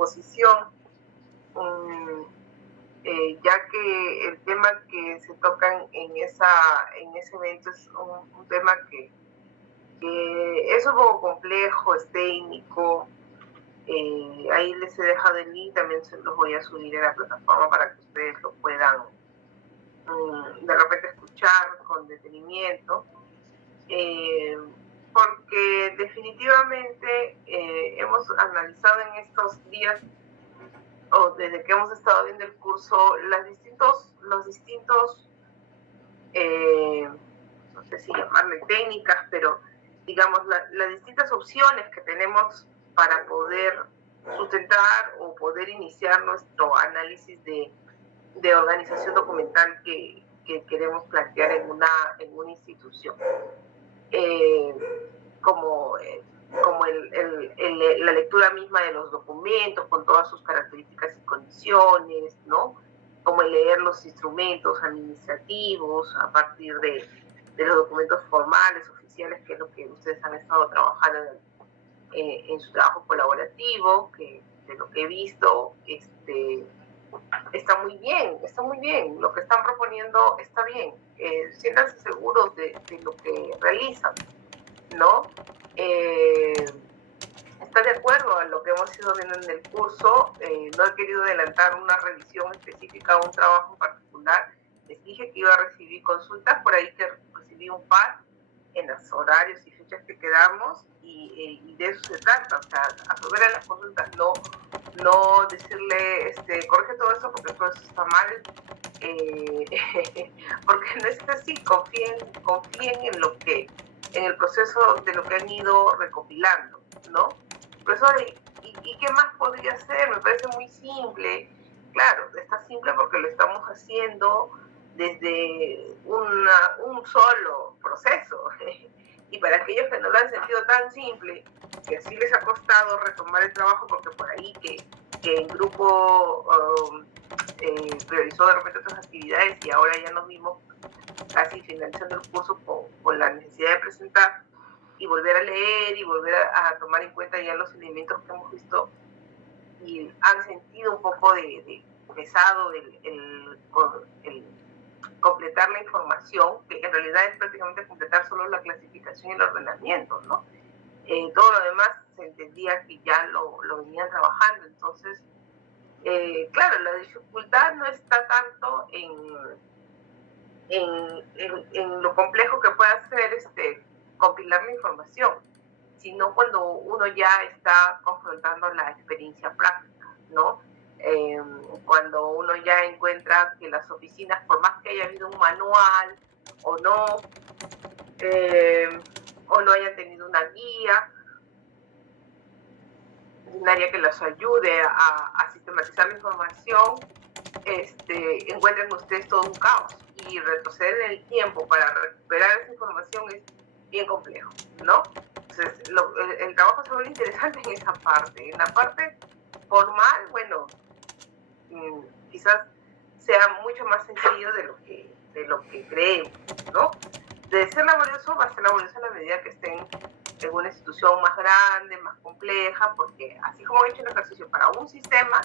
exposición, ya que el tema que se tocan en ese evento es un tema que es un poco complejo, es técnico. Ahí les he dejado el link, también se los voy a subir en la plataforma para que ustedes lo puedan de repente escuchar con detenimiento, porque definitivamente hemos analizado en estos días, o desde que hemos estado viendo el curso, los distintos no sé si llamarle técnicas, pero digamos las distintas opciones que tenemos para poder sustentar o poder iniciar nuestro análisis de organización documental que queremos plantear en una institución. Como, la lectura misma de los documentos con todas sus características y condiciones, ¿no? Como el leer los instrumentos administrativos a partir de los documentos formales, oficiales, que es lo que ustedes han estado trabajando en su trabajo colaborativo, que de lo que he visto, está muy bien, lo que están proponiendo está bien, siéntanse seguros de lo que realizan, ¿no? Está de acuerdo a lo que hemos ido viendo en el curso. No he querido adelantar una revisión específica o un trabajo en particular. Les dije que iba a recibir consultas, por ahí que recibí un par en los horarios y fechas que quedamos, y de eso se trata, o sea, absorber a las consultas, no decirle, corrige todo eso porque todo eso está mal, porque no es así. Confíen en el proceso de lo que han ido recopilando, ¿no? Profesor, ¿y qué más podría ser? Me parece muy simple. Claro, está simple porque lo estamos haciendo desde un solo proceso. Y para aquellos que no lo han sentido tan simple, que así les ha costado retomar el trabajo, porque por ahí que el grupo priorizó de repente otras actividades y ahora ya nos vimos casi finalizando el curso con la necesidad de presentar y volver a leer y volver a tomar en cuenta ya los elementos que hemos visto, y han sentido un poco de pesado el completar la información, que en realidad es prácticamente completar solo la clasificación y el ordenamiento, ¿no? Todo lo demás se entendía que ya lo venían trabajando. Entonces, claro, la dificultad no está tanto en lo complejo que pueda ser compilar la información, sino cuando uno ya está confrontando la experiencia práctica, ¿no? Cuando uno ya encuentra que las oficinas, por más que haya habido un manual o no hayan tenido una guía, un área que los ayude a sistematizar la información, encuentran ustedes todo un caos, y retroceder en el tiempo para recuperar esa información es bien complejo, ¿no? Entonces, el trabajo se vuelve interesante en esa parte. En la parte formal, bueno, quizás sea mucho más sencillo de lo que creemos, ¿no? De ser laborioso, va a ser laborioso en la medida que estén en una institución más grande, más compleja, porque así como he hecho un ejercicio para un sistema,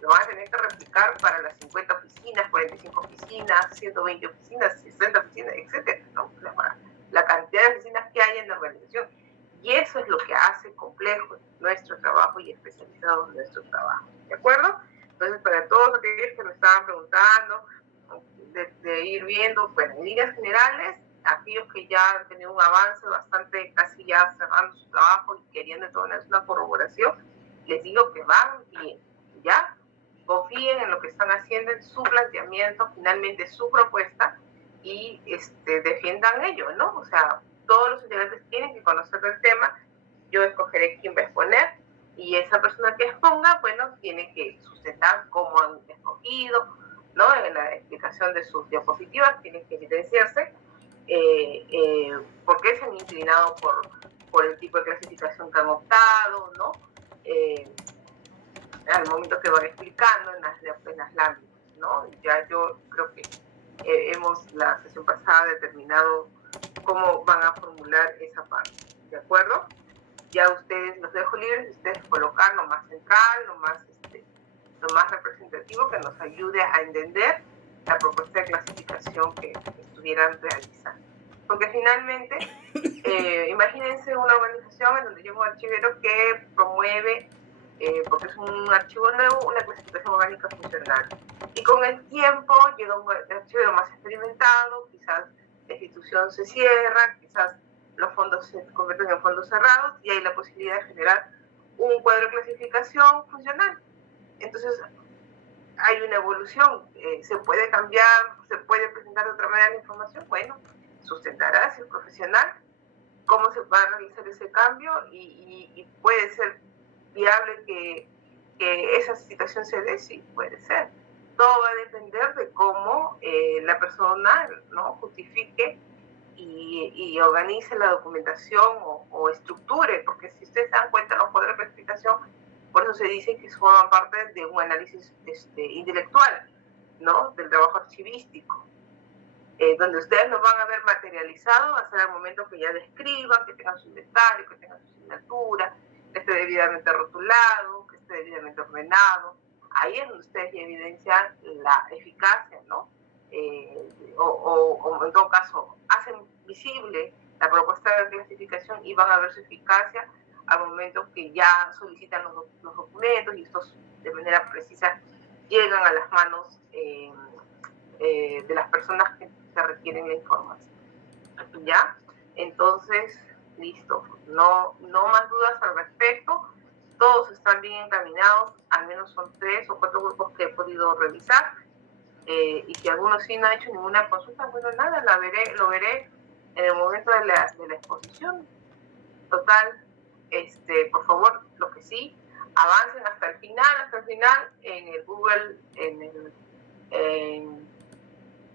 lo van a tener que replicar para las 50 oficinas, 45 oficinas, 120 oficinas, 60 oficinas, etc., ¿no? La cantidad de oficinas que hay en la organización. Y eso es lo que hace complejo nuestro trabajo y especializado nuestro trabajo, ¿de acuerdo? Entonces, para todos aquellos que me estaban preguntando, de ir viendo, bueno, en líneas generales, aquellos que ya han tenido un avance bastante, casi ya cerrando su trabajo y queriendo entonces una corroboración, les digo que van bien, ¿ya? Confíen en lo que están haciendo, en su planteamiento, finalmente su propuesta, y defiendan ello, ¿no? O sea, todos los integrantes tienen que conocer del tema. Yo escogeré quién va a exponer, y esa persona que exponga, bueno, tiene que sustentar cómo han escogido, ¿no? En la explicación de sus diapositivas tiene que evidenciarse por qué se han inclinado por el tipo de clasificación que han optado, ¿no? Al momento que van explicando en las láminas, ¿no? Ya yo creo que la sesión pasada determinado cómo van a formular esa parte, ¿de acuerdo? Ya ustedes los dejo libres, ustedes colocar lo más central, lo más lo más representativo que nos ayude a entender la propuesta de clasificación que estuvieran realizando. Porque finalmente, imagínense una organización en donde llega un archivero que promueve, porque es un archivo nuevo, una clasificación orgánica funcional. Y con el tiempo llega un archivero más experimentado, quizás la institución se cierra, quizás los fondos se convierten en fondos cerrados y hay la posibilidad de generar un cuadro de clasificación funcional. Entonces, hay una evolución, se puede cambiar, se puede presentar de otra manera la información, bueno, sustentará si es profesional, cómo se va a realizar ese cambio y puede ser viable que esa situación se dé, sí, puede ser. Todo va a depender de cómo la persona, ¿no?, justifique y organice la documentación o estructure, porque si ustedes se dan cuenta, los cuadros de clasificación, por eso se dice que forman parte de un análisis intelectual, ¿no?, del trabajo archivístico. Donde ustedes lo van a ver materializado va a ser al momento que ya describan, que tengan su inventario, que tengan su asignatura, que esté debidamente rotulado, que esté debidamente ordenado. Ahí es donde ustedes ya evidencian la eficacia, ¿no? O en todo caso, hacen visible la propuesta de clasificación y van a ver su eficacia al momento que ya solicitan los documentos y estos de manera precisa llegan a las manos de las personas que se requieren la información. ¿Ya? Entonces, listo. No más dudas al respecto. Todos están bien encaminados, al menos son 3 o 4 grupos que he podido revisar. Y si alguno sí no ha hecho ninguna consulta, bueno, nada, lo veré en el momento de la exposición. Total, por favor, lo que sí, avancen hasta el final en el Google, en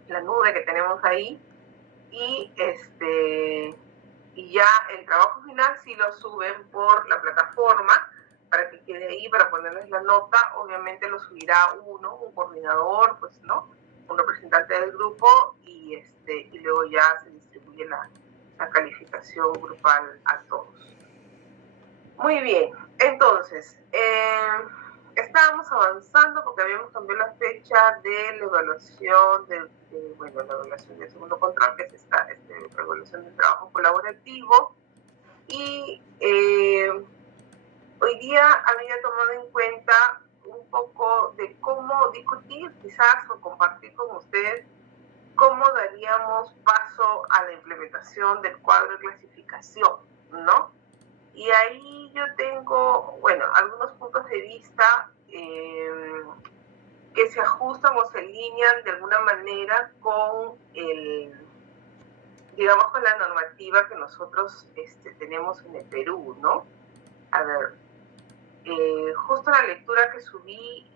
la nube que tenemos ahí, y ya el trabajo final sí lo suben por la plataforma para que quede ahí, para ponerles la nota. Obviamente lo subirá un coordinador, pues, ¿no?, un representante del grupo, y luego ya se distribuye la calificación grupal a todos. Muy bien, entonces, estábamos avanzando porque habíamos cambiado la fecha de la evaluación la evaluación del segundo control, que es esta evaluación del trabajo colaborativo. Y hoy día había tomado en cuenta un poco de cómo discutir, quizás, o compartir con ustedes cómo daríamos paso a la implementación del cuadro de clasificación, ¿no? Y ahí yo tengo, bueno, algunos puntos de vista que se ajustan o se alinean de alguna manera con digamos, con la normativa que nosotros tenemos en el Perú, ¿no? A ver, justo la lectura que subí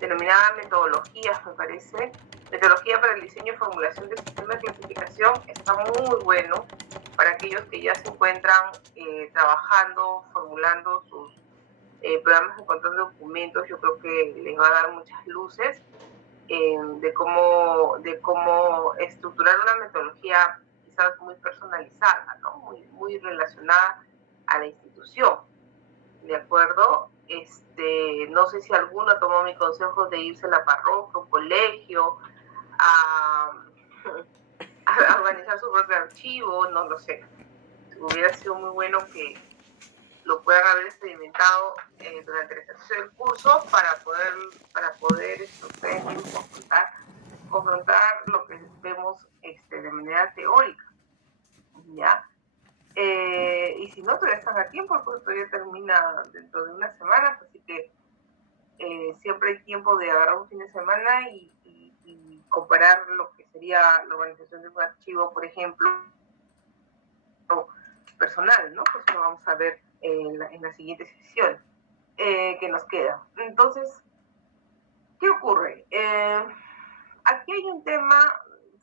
denominada metodologías, me parece, metodología para el diseño y formulación del sistema de clasificación, está muy bueno para aquellos que ya se encuentran trabajando, formulando sus programas de control de documentos. Yo creo que les va a dar muchas luces de cómo estructurar una metodología quizás muy personalizada, ¿no?, muy relacionada a la institución. ¿De acuerdo? No sé si alguno tomó mi consejo de irse a la parroquia, un colegio, a organizar su propio archivo, no lo sé. Hubiera sido muy bueno que lo puedan haber experimentado durante el ejercicio del curso para poder ustedes mismos confrontar lo que vemos de manera teórica, ¿ya? Y si no, todavía están a tiempo, el curso todavía termina dentro de unas semanas, así que siempre hay tiempo de agarrar un fin de semana y comparar lo que sería la organización de un archivo, por ejemplo, personal, ¿no? Pues lo vamos a ver en la siguiente sesión que nos queda. Entonces, ¿qué ocurre? Aquí hay un tema,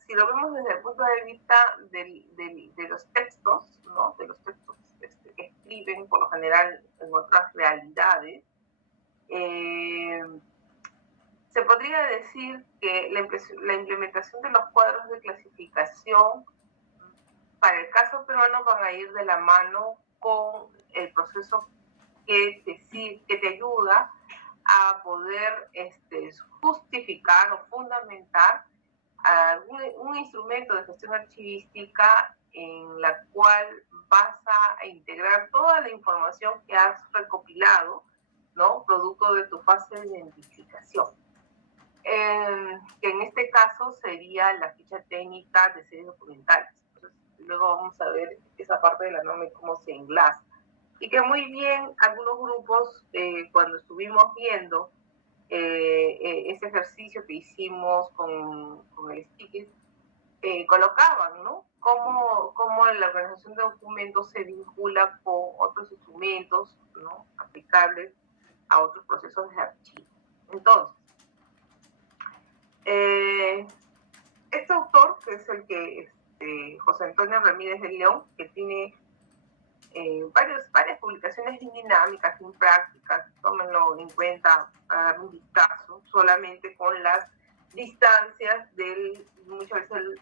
si lo vemos desde el punto de vista de los textos, ¿no?, de los textos que escriben por lo general en otras realidades, se podría decir que la implementación de los cuadros de clasificación para el caso peruano van a ir de la mano con el proceso que te ayuda a poder justificar o fundamentar un instrumento de gestión archivística en la cual vas a integrar toda la información que has recopilado, ¿no? Producto de tu fase de identificación. Que en este caso sería la ficha técnica de series documentales. Entonces, luego vamos a ver esa parte de la norma y cómo se enlaza. Y que muy bien algunos grupos, cuando estuvimos viendo ese ejercicio que hicimos con el sticker, colocaban, ¿no? Cómo la organización de documentos se vincula con otros instrumentos, ¿no? Aplicables a otros procesos de archivo. Entonces, este autor, que es el que José Antonio Ramírez de León, que tiene varias publicaciones bien dinámicas, bien prácticas, tómenlo en cuenta para dar un vistazo, solamente con las distancias muchas veces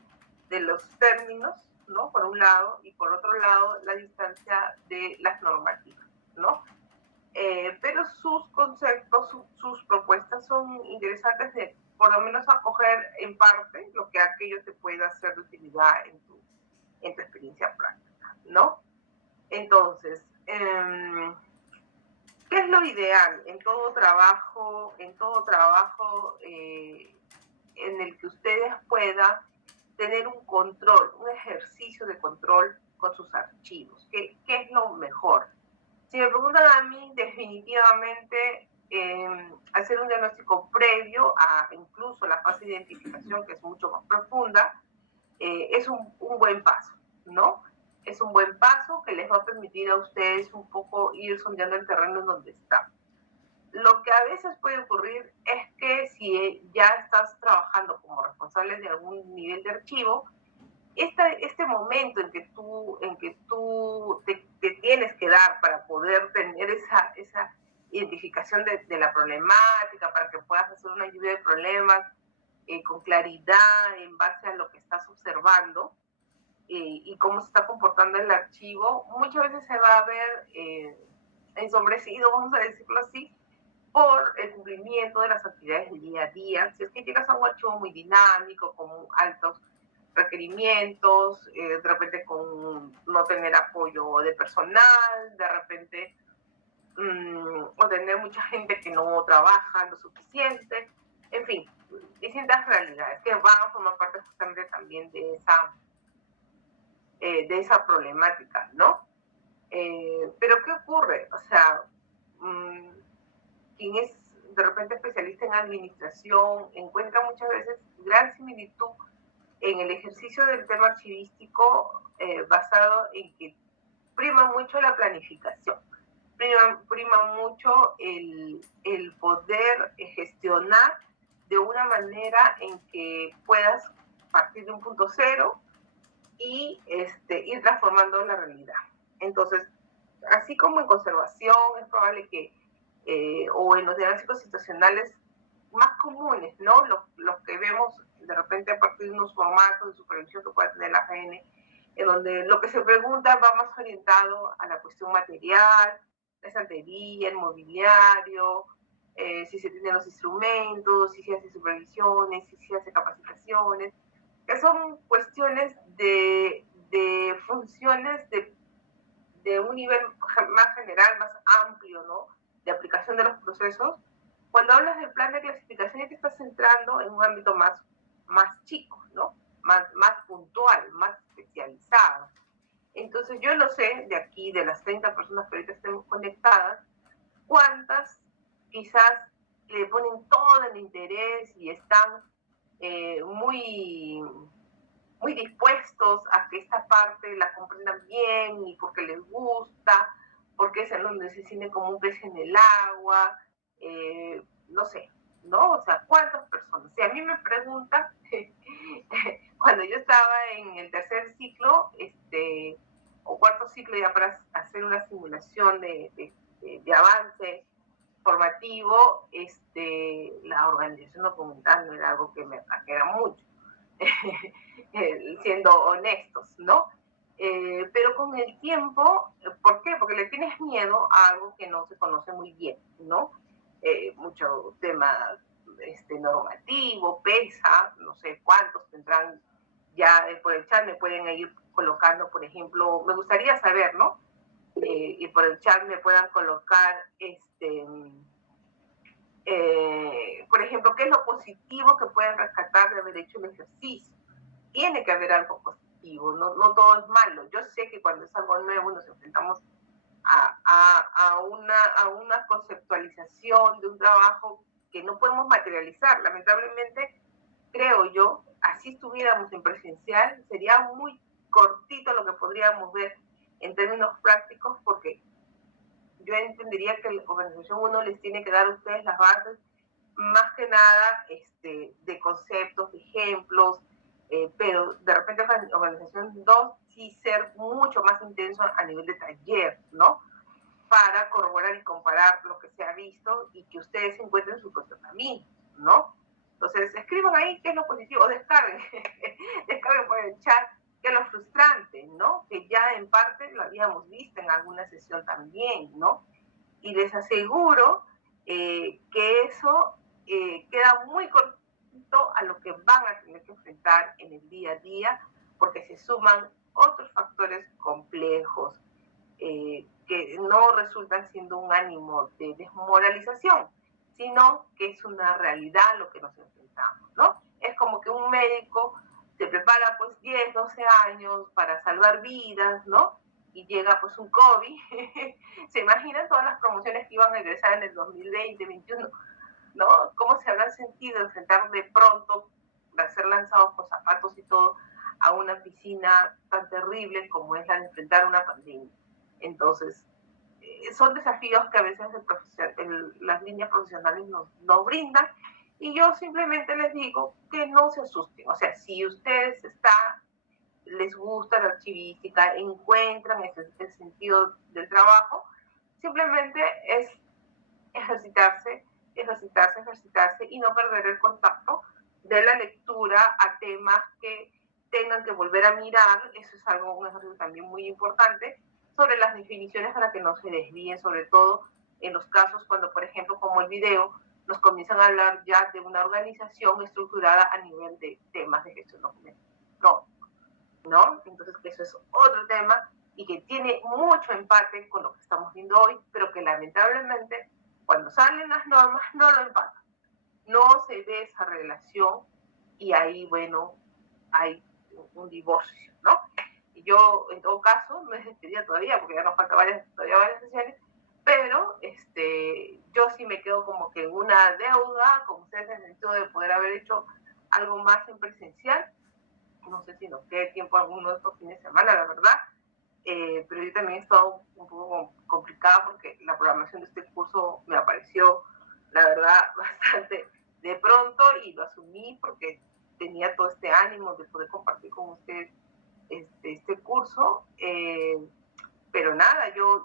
de los términos, ¿no? Por un lado, y por otro lado, la distancia de las normativas, ¿no? Pero sus conceptos, sus propuestas son interesantes de, por lo menos, acoger en parte lo que aquello te pueda ser de utilidad en tu experiencia práctica, ¿no? Entonces, ¿qué es lo ideal en todo trabajo en el que ustedes puedan tener un control, un ejercicio de control con sus archivos? ¿Qué es lo mejor? Si me preguntan a mí, definitivamente hacer un diagnóstico previo a incluso la fase de identificación, que es mucho más profunda, es un buen paso, ¿no? Es un buen paso que les va a permitir a ustedes un poco ir sondeando el terreno en donde están. Lo que a veces puede ocurrir es que si ya estás trabajando como responsable de algún nivel de archivo, este momento en que tú te tienes que dar para poder tener esa identificación de la problemática, para que puedas hacer una lluvia de problemas con claridad en base a lo que estás observando y cómo se está comportando el archivo, muchas veces se va a ver ensombrecido, vamos a decirlo así, por el cumplimiento de las actividades del día a día. Si es que llegas a un archivo muy dinámico, con altos requerimientos, de repente con no tener apoyo de personal, de repente o tener mucha gente que no trabaja lo suficiente, en fin, distintas realidades que van a formar parte justamente también de esa problemática, ¿no? Pero ¿qué ocurre? O sea, quien es de repente especialista en administración encuentra muchas veces gran similitud en el ejercicio del tema archivístico basado en que prima mucho la planificación, prima mucho el poder gestionar de una manera en que puedas partir de un punto cero y ir transformando la realidad. Entonces, así como en conservación es probable que, o en los diagnósticos situacionales más comunes, ¿no? Los que vemos de repente a partir de unos formatos de supervisión que puede tener la AGN, en donde lo que se pregunta va más orientado a la cuestión material, la estantería, el mobiliario, si se tienen los instrumentos, si se hace supervisiones, si se hace capacitaciones, que son cuestiones de funciones de un nivel más general, más amplio, ¿no? De aplicación de los procesos. Cuando hablas del plan de clasificación ya te estás centrando en un ámbito más chico, ¿no? Más puntual, más especializado. Entonces yo no sé, de aquí, de las 30 personas que ahorita estemos conectadas, cuántas quizás le ponen todo el interés y están muy dispuestos a que esta parte la comprendan bien y porque les gusta, porque es en donde se sienten como un pez en el agua, no sé, ¿no? O sea, ¿cuántas personas? Si a mí me preguntan, cuando yo estaba en el tercer ciclo, o cuarto ciclo ya para hacer una simulación de avance formativo, la organización documental no era algo que me atrajera mucho. Siendo honestos, ¿no? Pero con el tiempo, ¿por qué? Porque le tienes miedo a algo que no se conoce muy bien, ¿no? mucho tema normativo, pesa, no sé cuántos tendrán ya por el chat, me pueden ir colocando, por ejemplo, me gustaría saber, ¿no? Y por el chat me puedan colocar, por ejemplo, qué es lo positivo que pueden rescatar de haber hecho el ejercicio. Tiene que haber algo positivo, no todo es malo. Yo sé que cuando es algo nuevo nos enfrentamos a una conceptualización de un trabajo que no podemos materializar. Lamentablemente, creo yo, así estuviéramos en presencial, sería muy cortito lo que podríamos ver en términos prácticos, porque yo entendería que la organización uno les tiene que dar a ustedes las bases, más que nada de conceptos, de ejemplos, pero de repente organización 2 sí ser mucho más intenso a nivel de taller, ¿no? Para corroborar y comparar lo que se ha visto y que ustedes encuentren su propio camino, ¿no? Entonces, escriban ahí qué es lo positivo, o descarguen, descarguen por el chat qué es lo frustrante, ¿no? Que ya en parte lo habíamos visto en alguna sesión también, ¿no? Y les aseguro que eso queda muy cortito a lo que van a tener que enfrentar en el día a día, porque se suman otros factores complejos, que no resultan siendo un ánimo de desmoralización, sino que es una realidad lo que nos enfrentamos, ¿no? Es como que un médico se prepara pues 10, 12 años para salvar vidas, ¿no? Y llega pues un COVID. ¿Se imaginan todas las promociones que iban a egresar en el 2020, 2021? ¿No? ¿Cómo se habrán sentido enfrentar de pronto, a ser lanzados con zapatos y todo, a una piscina tan terrible como es la de enfrentar una pandemia? Entonces, son desafíos que a veces las líneas profesionales nos brindan, y yo simplemente les digo que no se asusten. O sea, si ustedes les gusta la archivística, encuentran el sentido del trabajo, simplemente es ejercitarse, ejercitarse, ejercitarse y no perder el contacto de la lectura a temas que tengan que volver a mirar. Eso es un ejercicio también muy importante, sobre las definiciones para que no se desvíen, sobre todo en los casos cuando, por ejemplo, como el video, nos comienzan a hablar ya de una organización estructurada a nivel de temas de gestión documental. ¿No? Entonces, eso es otro tema y que tiene mucho empate con lo que estamos viendo hoy, pero que lamentablemente cuando salen las normas no lo empatan. No se ve esa relación y ahí, bueno, hay un divorcio, ¿no? Y yo, en todo caso, no es despedida todavía, porque ya nos faltan todavía varias sesiones, pero yo sí me quedo como que en una deuda con ustedes, en el sentido de poder haber hecho algo más en presencial. No sé si nos quede tiempo alguno de estos fines de semana, la verdad, pero yo también he estado un poco complicada porque la programación de este curso me apareció, la verdad, bastante de pronto, y lo asumí porque tenía todo este ánimo de poder compartir con ustedes este curso, pero nada, yo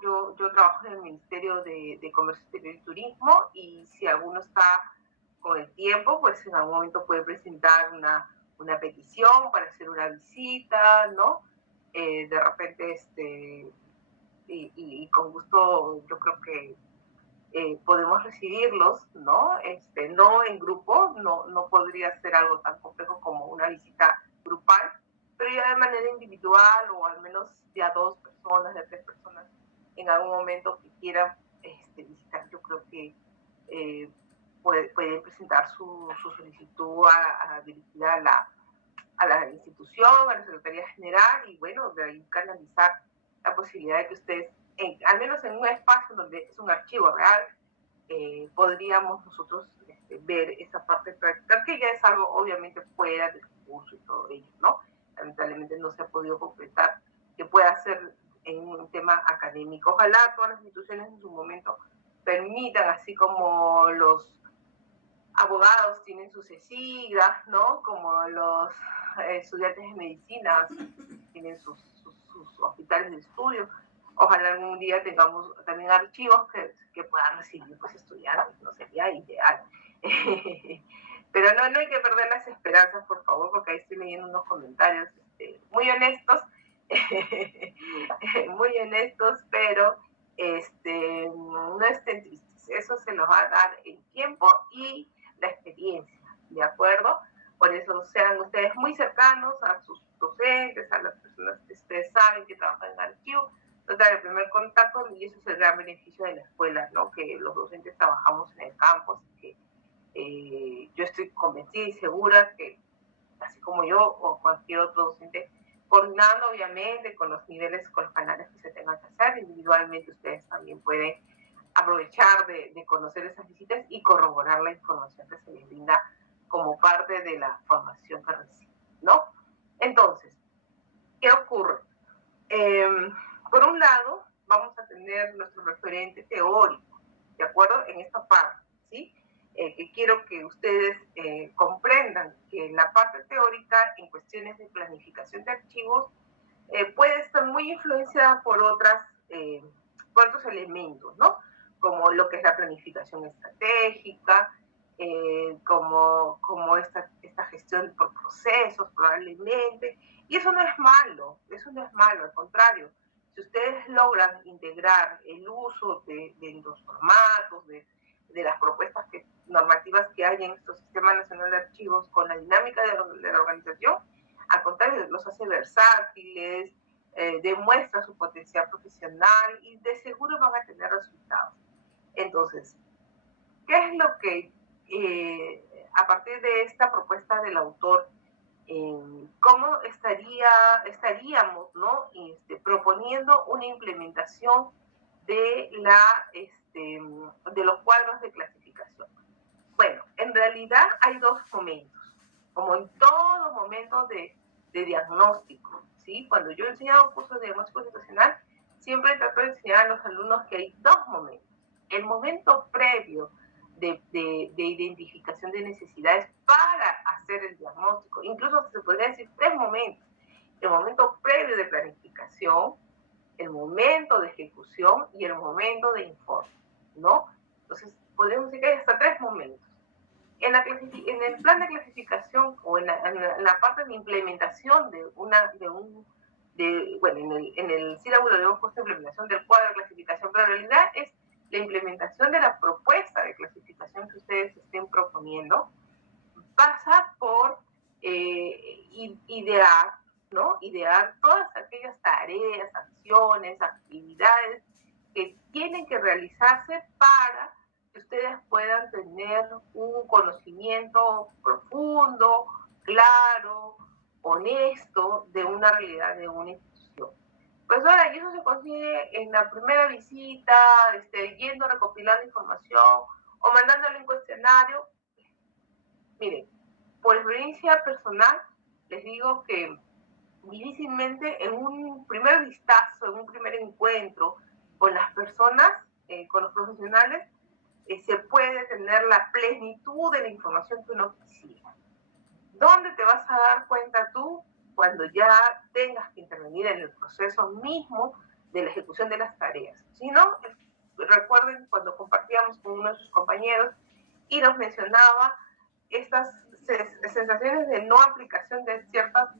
trabajo en el Ministerio de Comercio Exterior y Turismo, y si alguno está con el tiempo, pues en algún momento puede presentar una petición para hacer una visita, ¿no? De repente, y con gusto yo creo que podemos recibirlos, ¿no? No en grupo, no podría ser algo tan complejo como una visita grupal, pero ya de manera individual, o al menos de a 2 personas, de a 3 personas, en algún momento que quieran visitar. Yo creo que pueden presentar su solicitud dirigida a la institución, a la Secretaría General, y bueno, de ahí canalizar la posibilidad de que ustedes, al menos en un espacio donde es un archivo real, podríamos nosotros ver esa parte práctica, que ya es algo obviamente fuera del curso y todo ello, ¿no? Lamentablemente no se ha podido completar, que pueda ser en un tema académico. Ojalá todas las instituciones en su momento permitan, así como los abogados tienen sus siglas, ¿no? Como los estudiantes de medicina tienen sus hospitales de estudio. Ojalá algún día tengamos también archivos que puedan recibir pues estudiantes, no sería ideal. Pero no hay que perder las esperanzas, por favor, porque ahí estoy leyendo unos comentarios muy honestos, muy honestos, pero no estén tristes. eso se los va a dar el tiempo y la experiencia, ¿de acuerdo? Por eso sean ustedes muy cercanos a sus docentes, a las personas que ustedes saben que trabajan en archivo, tratar el primer contacto, y eso es el gran beneficio de la escuela, ¿no? Que los docentes trabajamos en el campus, que yo estoy convencida y segura que, así como yo o cualquier otro docente, coordinando obviamente con los niveles, con los canales que se tengan que hacer, individualmente ustedes también pueden aprovechar de conocer esas visitas y corroborar la información que se les brinda como parte de la formación que reciben, ¿no? Entonces, ¿qué ocurre? Por un lado, vamos a tener nuestro referente teórico, ¿de acuerdo? En esta parte, ¿sí? Que quiero que ustedes comprendan que la parte teórica en cuestiones de planificación de archivos puede estar muy influenciada por por otros elementos, ¿no? Como lo que es la planificación estratégica, como esta gestión por procesos probablemente, y eso no es malo, al contrario. Si ustedes logran integrar el uso de los formatos, de las propuestas normativas que hay en nuestro Sistema Nacional de Archivos con la dinámica de la organización, al contrario, los hace versátiles, demuestra su potencial profesional y de seguro van a tener resultados. Entonces, ¿qué es lo que a partir de esta propuesta del autor, cómo estaríamos, ¿no? Proponiendo una implementación de de los cuadros de clasificación? Bueno, en realidad hay dos momentos, como en todo momento de diagnóstico, ¿sí? Cuando yo he enseñado cursos de diagnóstico situacional, siempre trato de enseñar a los alumnos que hay dos momentos. El momento previo de identificación de necesidades para hacer el diagnóstico, incluso se podría decir tres momentos. El momento previo de planificación, el momento de ejecución y el momento de informe, ¿no? Entonces, podríamos decir que hay hasta tres momentos. En el plan de clasificación o en la parte de implementación bueno, en el sílabo lo habíamos puesto implementación del cuadro de clasificación, pero en realidad es la implementación de la propuesta de clasificación que ustedes estén proponiendo, pasa por idear, ¿no? Idear todas aquellas tareas, acciones, actividades que tienen que realizarse para que ustedes puedan tener un conocimiento profundo, claro, honesto de una realidad de una institución. Pues ahora, y eso se consigue en la primera visita, yendo recopilando información o mandándole un cuestionario. Miren, por experiencia personal, les digo que difícilmente en un primer vistazo, en un primer encuentro con las personas, con los profesionales, se puede tener la plenitud de la información que uno quisiera. ¿Dónde te vas a dar cuenta tú? Cuando ya tengas que intervenir en el proceso mismo de la ejecución de las tareas. Si no, recuerden cuando compartíamos con uno de sus compañeros y nos mencionaba estas sensaciones de no aplicación de ciertas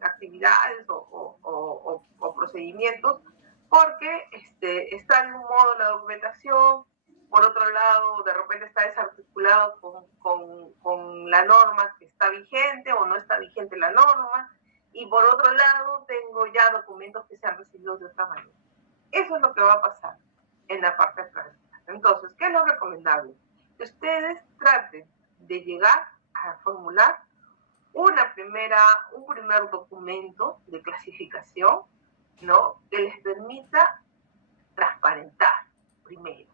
actividades o procedimientos, porque está de un modo la documentación, por otro lado, de repente está desarticulado con la norma que está vigente o no está vigente la norma, y por otro lado tengo ya documentos que se han recibido de otra manera. Eso es lo que va a pasar en la parte práctica. Entonces, ¿qué es lo recomendable? Que ustedes traten de llegar a formular un primer documento de clasificación, ¿no? Que les permita transparentar primero,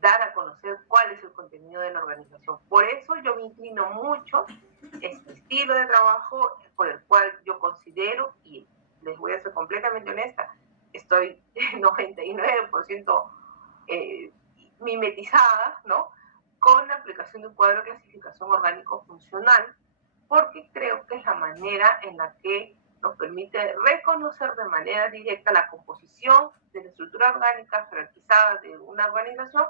dar a conocer cuál es el contenido de la organización. Por eso yo me inclino mucho este estilo de trabajo por el cual yo considero, y les voy a ser completamente honesta, estoy 99% mimetizada, ¿no? Con la aplicación de un cuadro de clasificación orgánico funcional, porque creo que es la manera en la que nos permite reconocer de manera directa la composición de la estructura orgánica jerarquizada de una organización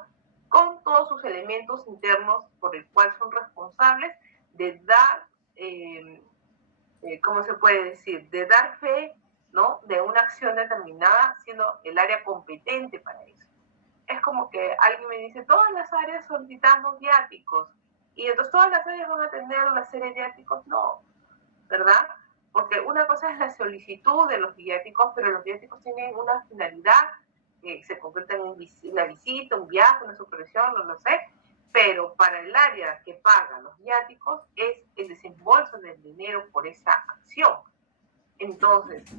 con todos sus elementos internos por el cual son responsables de dar, ¿cómo se puede decir? De dar fe, ¿no? De una acción determinada, siendo el área competente para eso. es como que alguien me dice, todas las áreas solicitamos viáticos, y entonces todas las áreas van a tener la serie de viáticos. No, ¿verdad? Porque una cosa es la solicitud de los viáticos, pero los viáticos tienen una finalidad, se concreta en una visita, un viaje, una supervisión, no lo sé, pero para el área que paga los viáticos es el desembolso del dinero por esa acción. Entonces,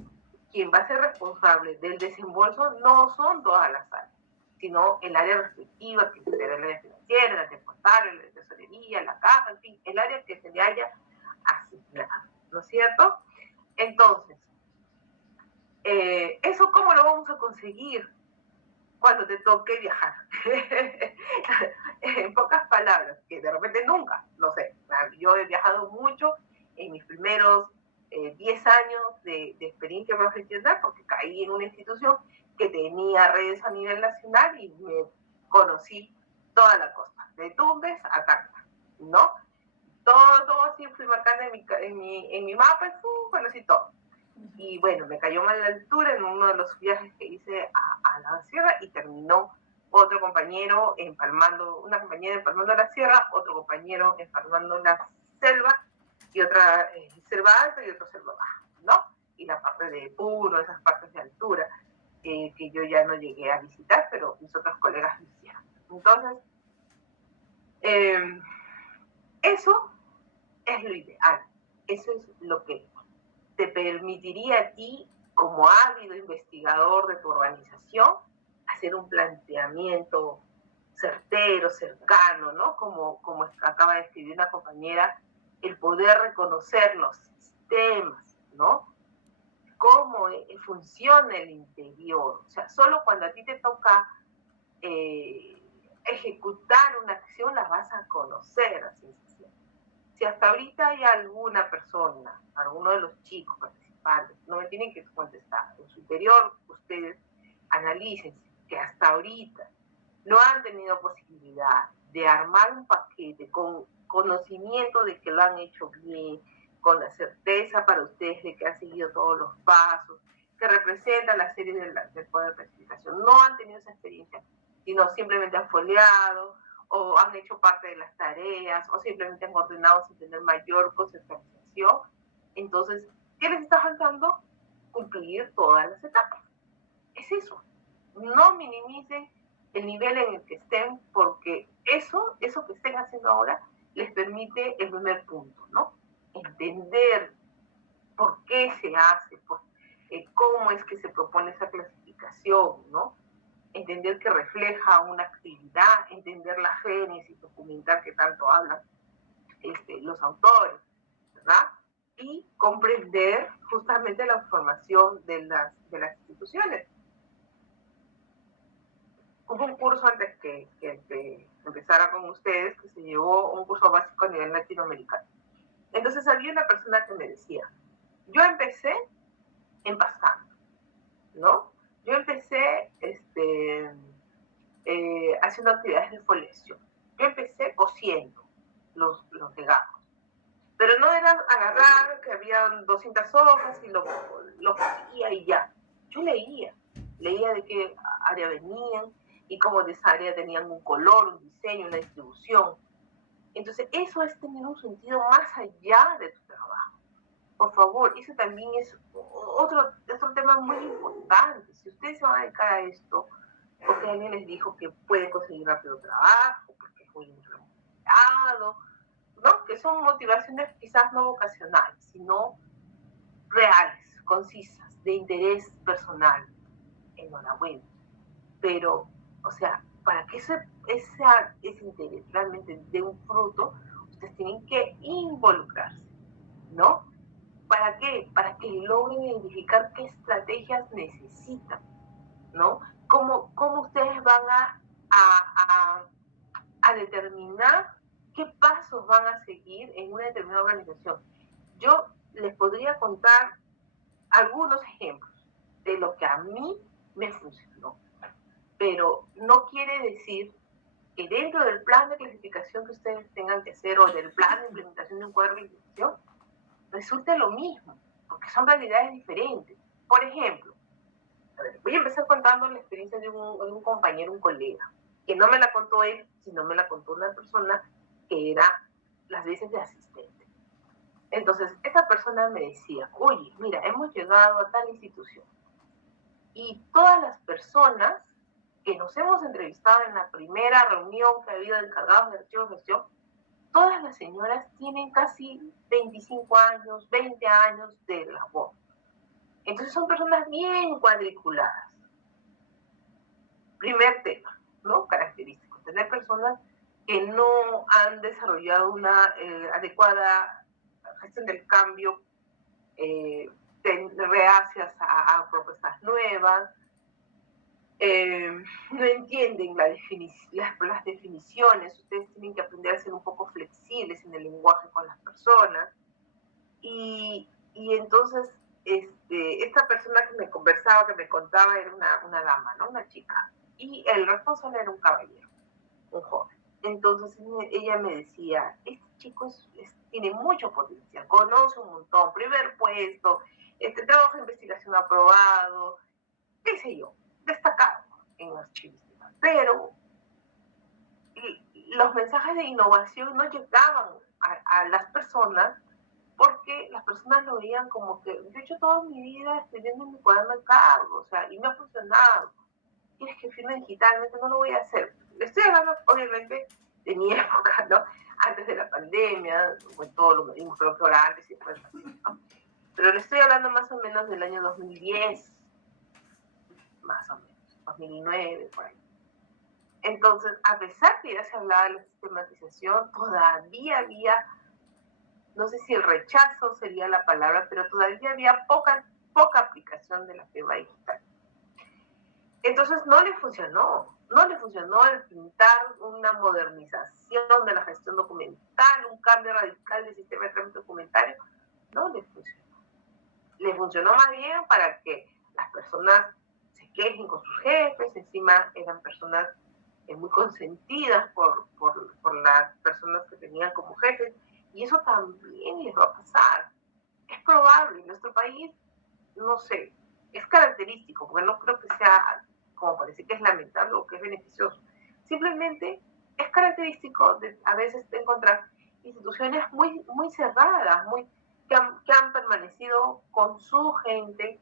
quien va a ser responsable del desembolso no son todas las áreas, sino el área respectiva, que será el área financiera, el área contable, la tesorería, la caja, en fin, el área que se le haya asignado, ¿no es cierto? Entonces, ¿eso cómo lo vamos a conseguir cuando te toque viajar? En pocas palabras, que de repente nunca, no sé, yo he viajado mucho en mis primeros 10 años de experiencia profesional, porque caí en una institución que tenía redes a nivel nacional y me conocí toda la costa, de Tumbes a Tacna, ¿no? Todo así fui marcando en mi mapa y conocí todo. Y bueno, me cayó mal la altura en uno de los viajes que hice a la sierra y terminó otro compañero empalmando, una compañera empalmando la sierra, otro compañero empalmando la selva y otra selva alta y otro selva baja, ¿no? Y la parte de Puno, esas partes de altura que yo ya no llegué a visitar, pero mis otros colegas lo hicieron. Entonces, eso es lo ideal, eso es lo que te permitiría a ti, como ávido investigador de tu organización, hacer un planteamiento certero, cercano, ¿no? Como acaba de escribir una compañera, el poder reconocer los sistemas, ¿no? Cómo funciona el interior. O sea, solo cuando a ti te toca ejecutar una acción, la vas a conocer así. Si hasta ahorita hay alguna persona, alguno de los chicos participantes, no me tienen que contestar, en su interior ustedes analicen que hasta ahorita no han tenido posibilidad de armar un paquete con conocimiento de que lo han hecho bien, con la certeza para ustedes de que han seguido todos los pasos, que representan la serie del poder de clasificación. No han tenido esa experiencia, sino simplemente han foliado, o han hecho parte de las tareas, o simplemente han ordenado sin tener mayor concentración. Entonces, ¿qué les está faltando? Cumplir todas las etapas. Es eso. No minimicen el nivel en el que estén, porque eso que estén haciendo ahora les permite el primer punto, ¿no? Entender por qué se hace, cómo es que se propone esa clasificación, ¿no? Entender que refleja una actividad, entender la génesis documental que tanto hablan los autores, ¿verdad? Y comprender justamente la formación de las instituciones. Hubo un curso antes que empezara con ustedes, que se llevó un curso básico a nivel latinoamericano. Entonces había una persona que me decía, yo empecé empastando, ¿no? Yo empecé haciendo actividades de foliación. Yo empecé cosiendo los legajos. Pero no era agarrar que habían 200 hojas y lo cosía y ya. Yo leía de qué área venían y cómo de esa área tenían un color, un diseño, una distribución. Entonces, eso es tener un sentido más allá de tu trabajo. Por favor, eso también es otro tema muy importante. Si ustedes se van a dedicar a esto, porque alguien les dijo que pueden conseguir rápido trabajo, porque es muy remunerado, ¿no? Que son motivaciones quizás no vocacionales, sino reales, concisas, de interés personal. Enhorabuena. Pero, o sea, para que ese interés realmente dé un fruto, ustedes tienen que involucrarse, ¿no? ¿Para qué? Para que logren identificar qué estrategias necesitan, ¿no? ¿Cómo ustedes van a determinar qué pasos van a seguir en una determinada organización? Yo les podría contar algunos ejemplos de lo que a mí me funcionó, pero no quiere decir que dentro del plan de clasificación que ustedes tengan que hacer o del plan de implementación de un cuadro de clasificación resulte lo mismo, porque son realidades diferentes. Por ejemplo, A ver, voy a empezar contando la experiencia de un compañero, un colega, que no me la contó él, sino me la contó una persona que era las veces de asistente. Entonces, esta persona me decía, oye, mira, hemos llegado a tal institución y todas las personas que nos hemos entrevistado en la primera reunión que ha habido de encargados de archivos de gestión, todas las señoras tienen casi 25 años, 20 años de labor. Entonces son personas bien cuadriculadas. Primer tema, ¿no? Característico, tener personas que no han desarrollado una adecuada gestión del cambio, reacias a propuestas nuevas, no entienden las definiciones, ustedes tienen que aprender a ser un poco flexibles en el lenguaje con las personas. Y entonces, esta persona que me conversaba, que me contaba, era una dama, ¿no? Una chica. Y el responsable era un caballero, un joven. Entonces ella me decía, este chico tiene mucho potencial, conoce un montón, primer puesto, trabajo de investigación aprobado, qué sé yo, destacado en archivística. Pero los mensajes de innovación no llegaban a las personas porque las personas lo veían como que yo he hecho toda mi vida escribiendo en mi cuaderno de cargo, o sea, y me ha funcionado. Quieres que firme digitalmente, no lo voy a hacer. Le estoy hablando, obviamente, de mi época, ¿no? Antes de la pandemia, pues todo lo mismo, creo que ahora antes y después de la pandemia, ¿no? Pero le estoy hablando más o menos del año 2010, más o menos, 2009, por ahí. Entonces, a pesar que ya se hablaba de la sistematización, todavía había, no sé si el rechazo sería la palabra, pero todavía había poca aplicación de la firma digital. Entonces no le funcionó el pintar una modernización de la gestión documental, un cambio radical del sistema de trámite documentario, no le funcionó. Le funcionó más bien para que las personas se quejen con sus jefes, encima eran personas muy consentidas por las personas que tenían como jefes, y eso también les va a pasar. Es probable, en nuestro país, no sé, es característico, porque no creo que sea, como parece que es lamentable o que es beneficioso. Simplemente es característico de a veces de encontrar instituciones muy cerradas, que han permanecido con su gente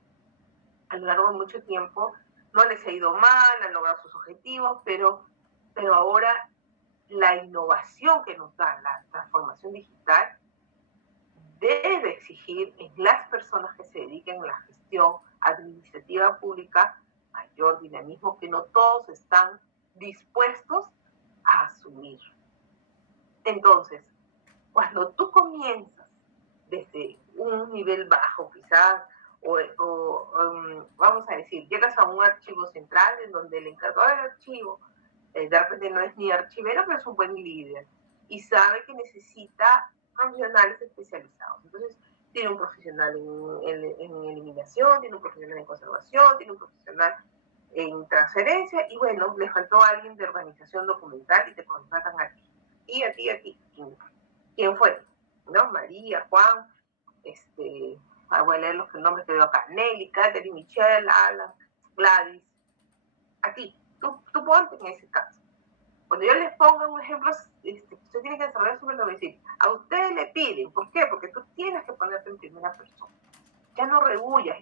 a lo largo de mucho tiempo. No les ha ido mal, han logrado sus objetivos, pero ahora la innovación que nos da la transformación digital debe exigir en las personas que se dediquen a la gestión administrativa pública mayor dinamismo que no todos están dispuestos a asumir. Entonces, cuando tú comienzas desde un nivel bajo, quizás, vamos a decir, llegas a un archivo central en donde el encargado del archivo de repente no es ni archivero, pero es un buen líder y sabe que necesita profesionales especializados. Entonces, tiene un profesional en eliminación, tiene un profesional en conservación, tiene un profesional en transferencia y bueno, le faltó a alguien de organización documental y te contratan a ti. Y a ti. ¿Quién fue? ¿No? María, Juan, voy a leer los nombres que veo acá, Nelly, Catherine, Michelle, Alan, Gladys, a ti. Tú ponte en ese caso. Cuando yo les ponga un ejemplo, usted tiene que desarrollar su método y decir, a ustedes le piden, ¿por qué? Porque tú tienes que ponerte en primera persona. Ya no rebullas,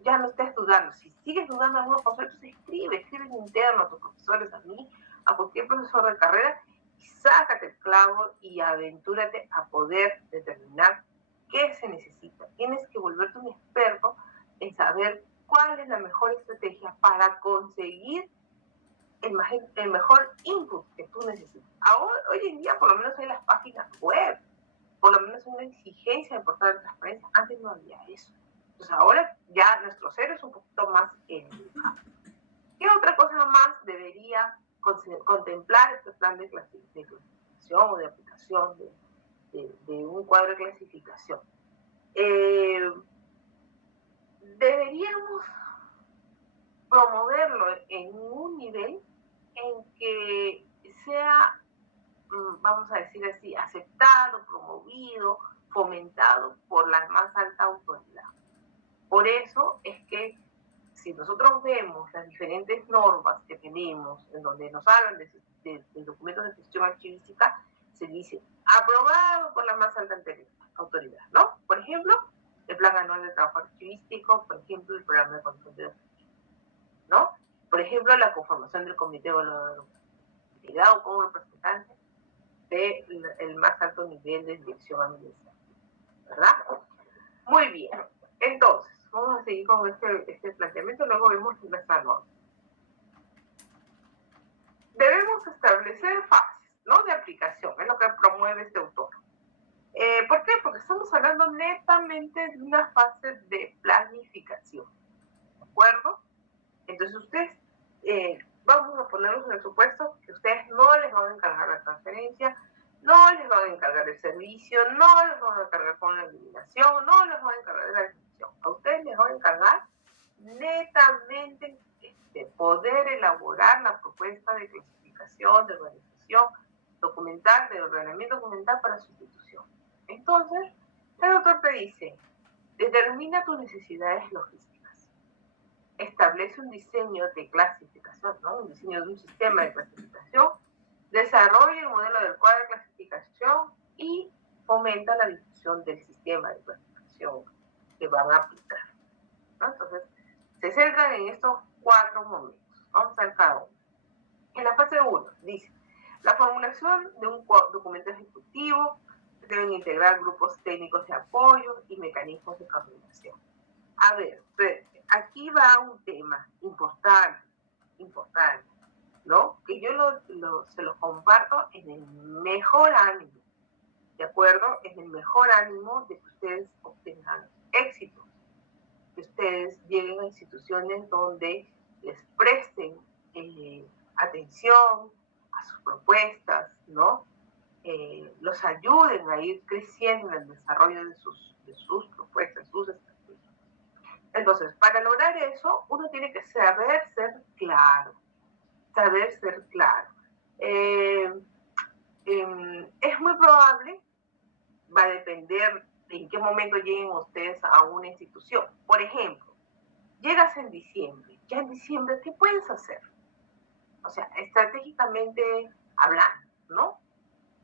ya no estés dudando. Si sigues dudando en algunos conceptos, escribe en interno a tus profesores, a mí, a cualquier profesor de carrera, y sácate el clavo y aventúrate a poder determinar qué se necesita. Tienes que volverte un experto en saber cuál es la mejor estrategia para conseguir el mejor input que tú necesitas. Ahora, hoy en día, por lo menos hay las páginas web, por lo menos hay una exigencia de portal de transparencia. Antes no había eso. Entonces ahora ya nuestro ser es un poquito más educado. ¿Qué otra cosa más debería contemplar este plan de clasificación o de aplicación de un cuadro de clasificación? Deberíamos promoverlo en un nivel en que sea, vamos a decir así, aceptado, promovido, fomentado por la más alta autoridad. Por eso es que si nosotros vemos las diferentes normas que tenemos, en donde nos hablan de documentos de gestión archivística, se dice aprobado por la más alta autoridad, ¿no? Por ejemplo, el Plan Anual de Trabajo Archivístico, por ejemplo, el Programa de Control de Documentos, ¿no? Por ejemplo, la conformación del Comité Evaluador de Documentación como representante del más alto nivel de dirección administrativa, ¿verdad? Muy bien. Entonces, vamos a seguir con este planteamiento, luego vemos nuestra norma. Debemos establecer fases, ¿no?, de aplicación, es lo que promueve este autor. ¿Por qué? Porque estamos hablando netamente de una fase de planificación, ¿de acuerdo? Entonces ustedes, vamos a ponernos en el supuesto que ustedes no les van a encargar la transferencia, no les van a encargar el servicio, no les van a encargar con la eliminación, no les van a encargar de la definición. A ustedes les van a encargar netamente poder elaborar la propuesta de clasificación, de organización documental, de ordenamiento documental para sustitución. Entonces, el autor te dice, determina tus necesidades logísticas, establece un diseño de clasificación, ¿no?, un diseño de un sistema de clasificación, desarrolla el modelo del cuadro de clasificación y fomenta la difusión del sistema de clasificación que van a aplicar, ¿no? Entonces, se centran en estos 4 momentos. Vamos a ver cada uno. En la fase 1, dice, la formulación de un documento ejecutivo, deben integrar grupos técnicos de apoyo y mecanismos de coordinación. A ver, aquí va un tema importante, ¿no? Que yo se lo comparto en el mejor ánimo, ¿de acuerdo? En el mejor ánimo de que ustedes obtengan éxito, que ustedes lleguen a instituciones donde les presten atención a sus propuestas, ¿no? Los ayuden a ir creciendo en el desarrollo de sus propuestas, sus estrategias. Entonces, para lograr eso, uno tiene que saber ser claro. Es muy probable, va a depender de en qué momento lleguen ustedes a una institución. Por ejemplo, llegas en diciembre. Ya en diciembre, ¿qué puedes hacer? O sea, estratégicamente hablando, ¿no?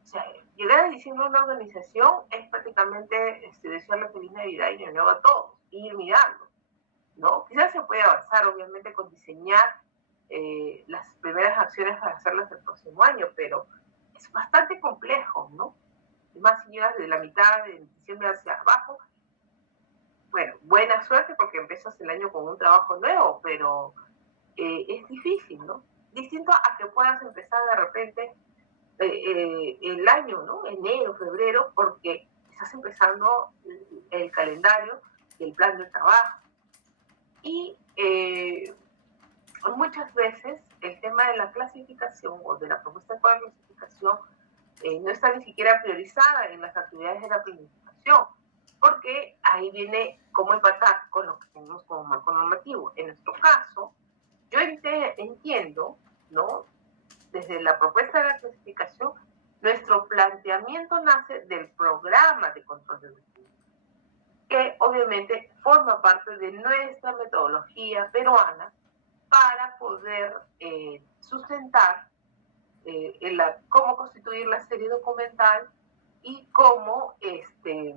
O sea, llegar a diciembre a una organización es prácticamente desearle feliz Navidad y Año Nuevo a todos, y ir mirando, ¿no? Quizás se puede avanzar, obviamente, con diseñar las primeras acciones para hacerlas el próximo año, pero es bastante complejo, ¿no? Y más si llegas de la mitad de diciembre hacia abajo. Bueno, buena suerte porque empiezas el año con un trabajo nuevo, pero es difícil, ¿no? Distinto a que puedas empezar de repente el año, ¿no? Enero, febrero, porque estás empezando el calendario y el plan de trabajo. Y muchas veces el tema de la clasificación o de la propuesta de clasificación no está ni siquiera priorizada en las actividades de la planificación, porque ahí viene cómo empatar con lo que tenemos como marco normativo. En nuestro caso, yo entiendo, ¿no?, desde la propuesta de la clasificación, nuestro planteamiento nace del programa de control de documentos, que obviamente forma parte de nuestra metodología peruana para poder sustentar cómo constituir la serie documental y cómo de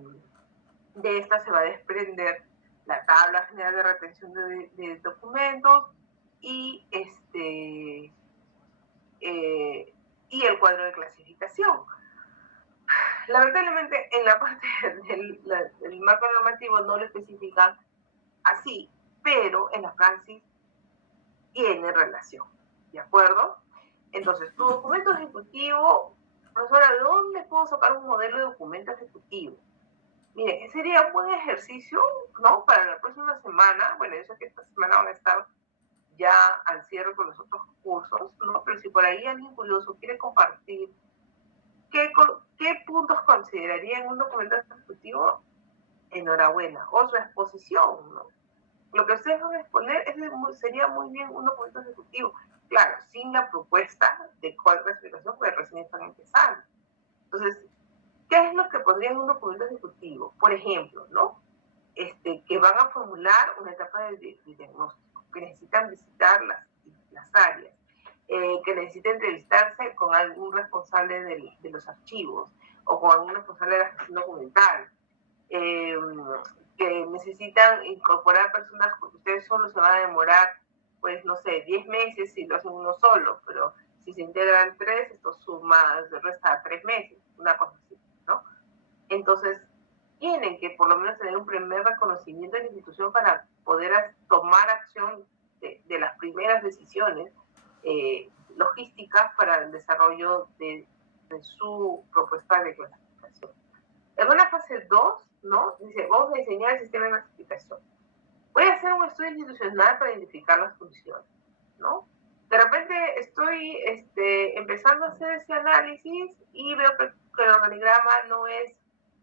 esta se va a desprender la tabla general de retención de documentos y el cuadro de clasificación. Lamentablemente, en la parte del marco normativo no lo especifican así, pero en la praxis tiene relación, ¿de acuerdo? Entonces, tu documento ejecutivo, profesora, ¿de dónde puedo sacar un modelo de documento ejecutivo? Mire, sería un buen ejercicio, ¿no?, para la próxima semana. Bueno, yo sé que esta semana van a estar ya al cierre con los otros cursos, ¿no? Pero si por ahí alguien curioso quiere compartir qué puntos consideraría en un documento ejecutivo, enhorabuena, o su exposición, ¿no? Lo que ustedes van a exponer sería muy bien un documento ejecutivo, claro, sin la propuesta de cuál clasificación, porque recién están empezando. Entonces, ¿qué es lo que pondría en un documento ejecutivo? Por ejemplo, ¿no? Que van a formular una etapa de diagnóstico. que necesitan visitar las áreas, que necesita entrevistarse con algún responsable de los archivos o con algún responsable de la gestión documental, eh, que necesitan incorporar personas, porque ustedes solo se van a demorar, pues no sé, 10 meses si lo hacen uno solo, pero si se integran 3, esto suma, resta 3 meses, una cosa así, ¿no? Entonces, tienen que por lo menos tener un primer reconocimiento de la institución para poder tomar acción de las primeras decisiones logísticas para el desarrollo de su propuesta de clasificación. En una fase 2, ¿no? Dice, vamos a diseñar el sistema de clasificación. Voy a hacer un estudio institucional para identificar las funciones, ¿no? De repente estoy empezando a hacer ese análisis y veo que el organigrama no es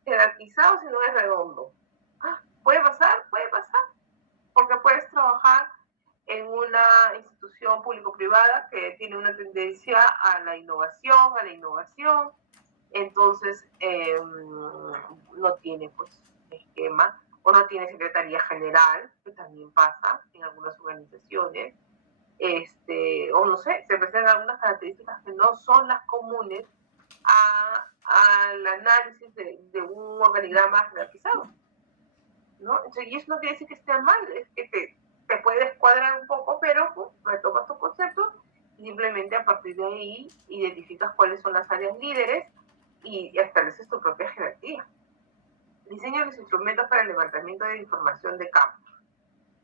jerarquizado, sino es redondo. ¿Puede pasar? Puede pasar, porque puedes trabajar en una institución público-privada que tiene una tendencia a la innovación, entonces no tiene pues esquema, o no tiene secretaría general, que también pasa en algunas organizaciones, o no sé, se presentan algunas características que no son las comunes al análisis de un organigrama jerarquizado, ¿no? Entonces, y eso no quiere decir que esté mal, es que te puede descuadrar un poco, pero pues, retomas tus conceptos y simplemente a partir de ahí identificas cuáles son las áreas líderes y estableces tu propia jerarquía. Diseña los instrumentos para el levantamiento de información de campo.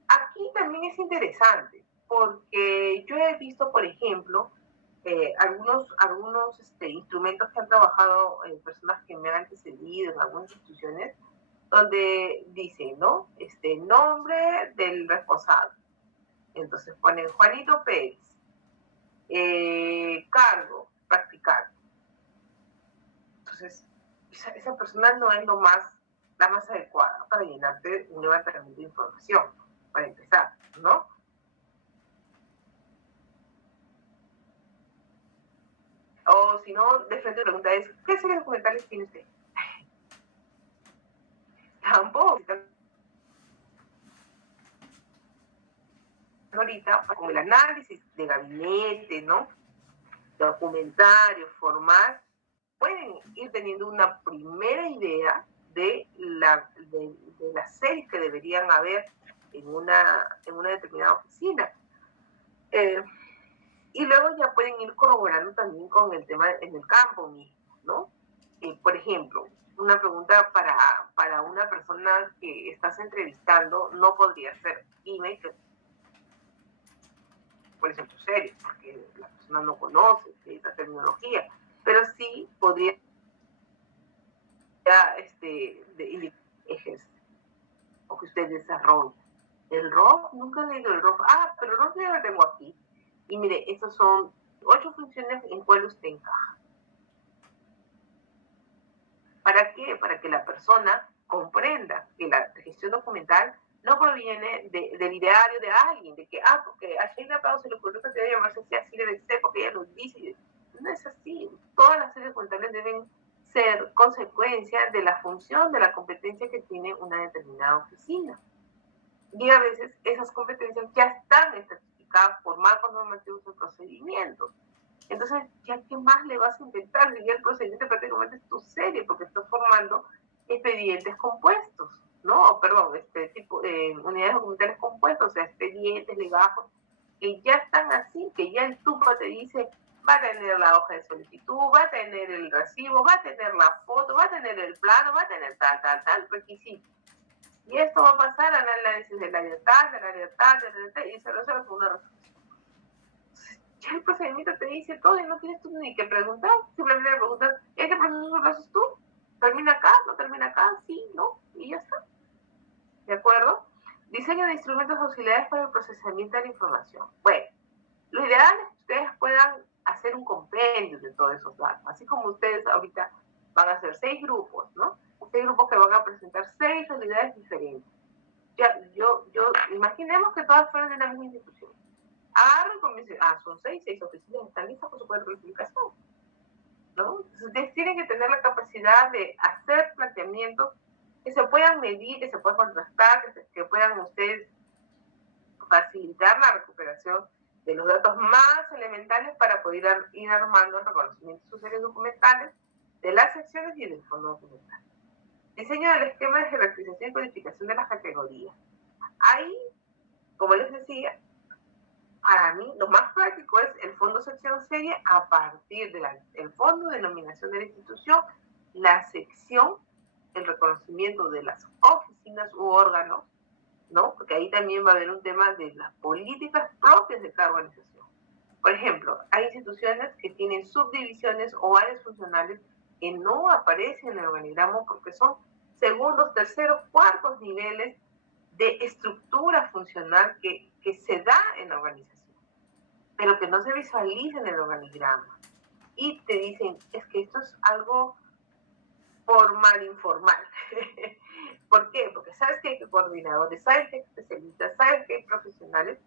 Aquí también es interesante, porque yo he visto, por ejemplo, algunos instrumentos que han trabajado personas que me han antecedido en algunas instituciones, donde dice, ¿no? Nombre del responsable. Entonces ponen Juanito Pérez, cargo, practicante. Entonces, esa persona no es la más adecuada para llenarte un levantamiento de información, para empezar, ¿no? O si no, de frente la pregunta es, ¿qué series documentales tiene usted? Tampoco. Ahorita, con el análisis de gabinete, ¿no? Documentario, formal, pueden ir teniendo una primera idea de las series que deberían haber en una determinada oficina. Y luego ya pueden ir corroborando también con el tema en el campo mismo, ¿no? Por ejemplo, una pregunta para una persona que estás entrevistando no podría ser email, por ejemplo, serio, porque la persona no conoce esa terminología, pero sí podría ejercer o que usted desarrolla. El ROF, nunca he leído el ROF. Pero el ROF ya lo tengo aquí. Y mire, esas son 8 funciones en cuales usted encaja. ¿Para qué? Para que la persona comprenda que la gestión documental no proviene del ideario de alguien, de que, porque a Sheila Pau se le ocurrió que debe llamarse así debe ser, porque ella lo dice. No es así. Todas las series documentales deben ser consecuencia de la función, de la competencia que tiene una determinada oficina. Y a veces esas competencias ya están estratificadas por marcos normativos o procedimientos. Entonces, ¿ya qué más le vas a inventar? Si ya el procedimiento prácticamente es tu serie, porque estás formando expedientes compuestos, ¿no? Perdón, unidades documentales compuestas, o sea, expedientes, legajos, que ya están así, que ya el TUPA te dice, va a tener la hoja de solicitud, va a tener el recibo, va a tener la foto, va a tener el plano, va a tener tal requisito. Y esto va a pasar al análisis del área tal, y se resuelve con una resolución. Ya el procedimiento te dice todo y no tienes tú ni que preguntar, simplemente le preguntas, ¿este proceso lo haces tú? ¿Termina acá? ¿No termina acá? Sí, ¿no? Y ya está. ¿De acuerdo? Diseño de instrumentos auxiliares para el procesamiento de la información. Bueno, lo ideal es que ustedes puedan hacer un compendio de todos esos datos, así como ustedes ahorita van a hacer 6 grupos, ¿no? 6 grupos que van a presentar 6 realidades diferentes. Imaginemos que todas fueran de la misma institución. Agarro y comienzo, son 6 oficinas, están listas por su publicación, ¿no? Entonces, ustedes tienen que tener la capacidad de hacer planteamientos que se puedan medir, que se puedan contrastar, que puedan ustedes facilitar la recuperación de los datos más elementales para poder ir armando el reconocimiento de sus series documentales, de las secciones y del fondo documental. Diseño del esquema de jerarquización y codificación de las categorías. Ahí, como les decía, para mí lo más práctico es el fondo sección serie a partir del fondo, denominación de la institución, la sección, el reconocimiento de las oficinas u órganos, ¿no? Porque ahí también va a haber un tema de las políticas propias de cada organización. Por ejemplo, hay instituciones que tienen subdivisiones o áreas funcionales que no aparecen en el organigrama porque son segundos, terceros, cuartos niveles de estructura funcional que se da en la organización, pero que no se visualiza en el organigrama. Y te dicen, es que esto es algo formal, informal. ¿Por qué? Porque sabes que hay coordinadores, sabes que hay especialistas, sabes que hay profesionales,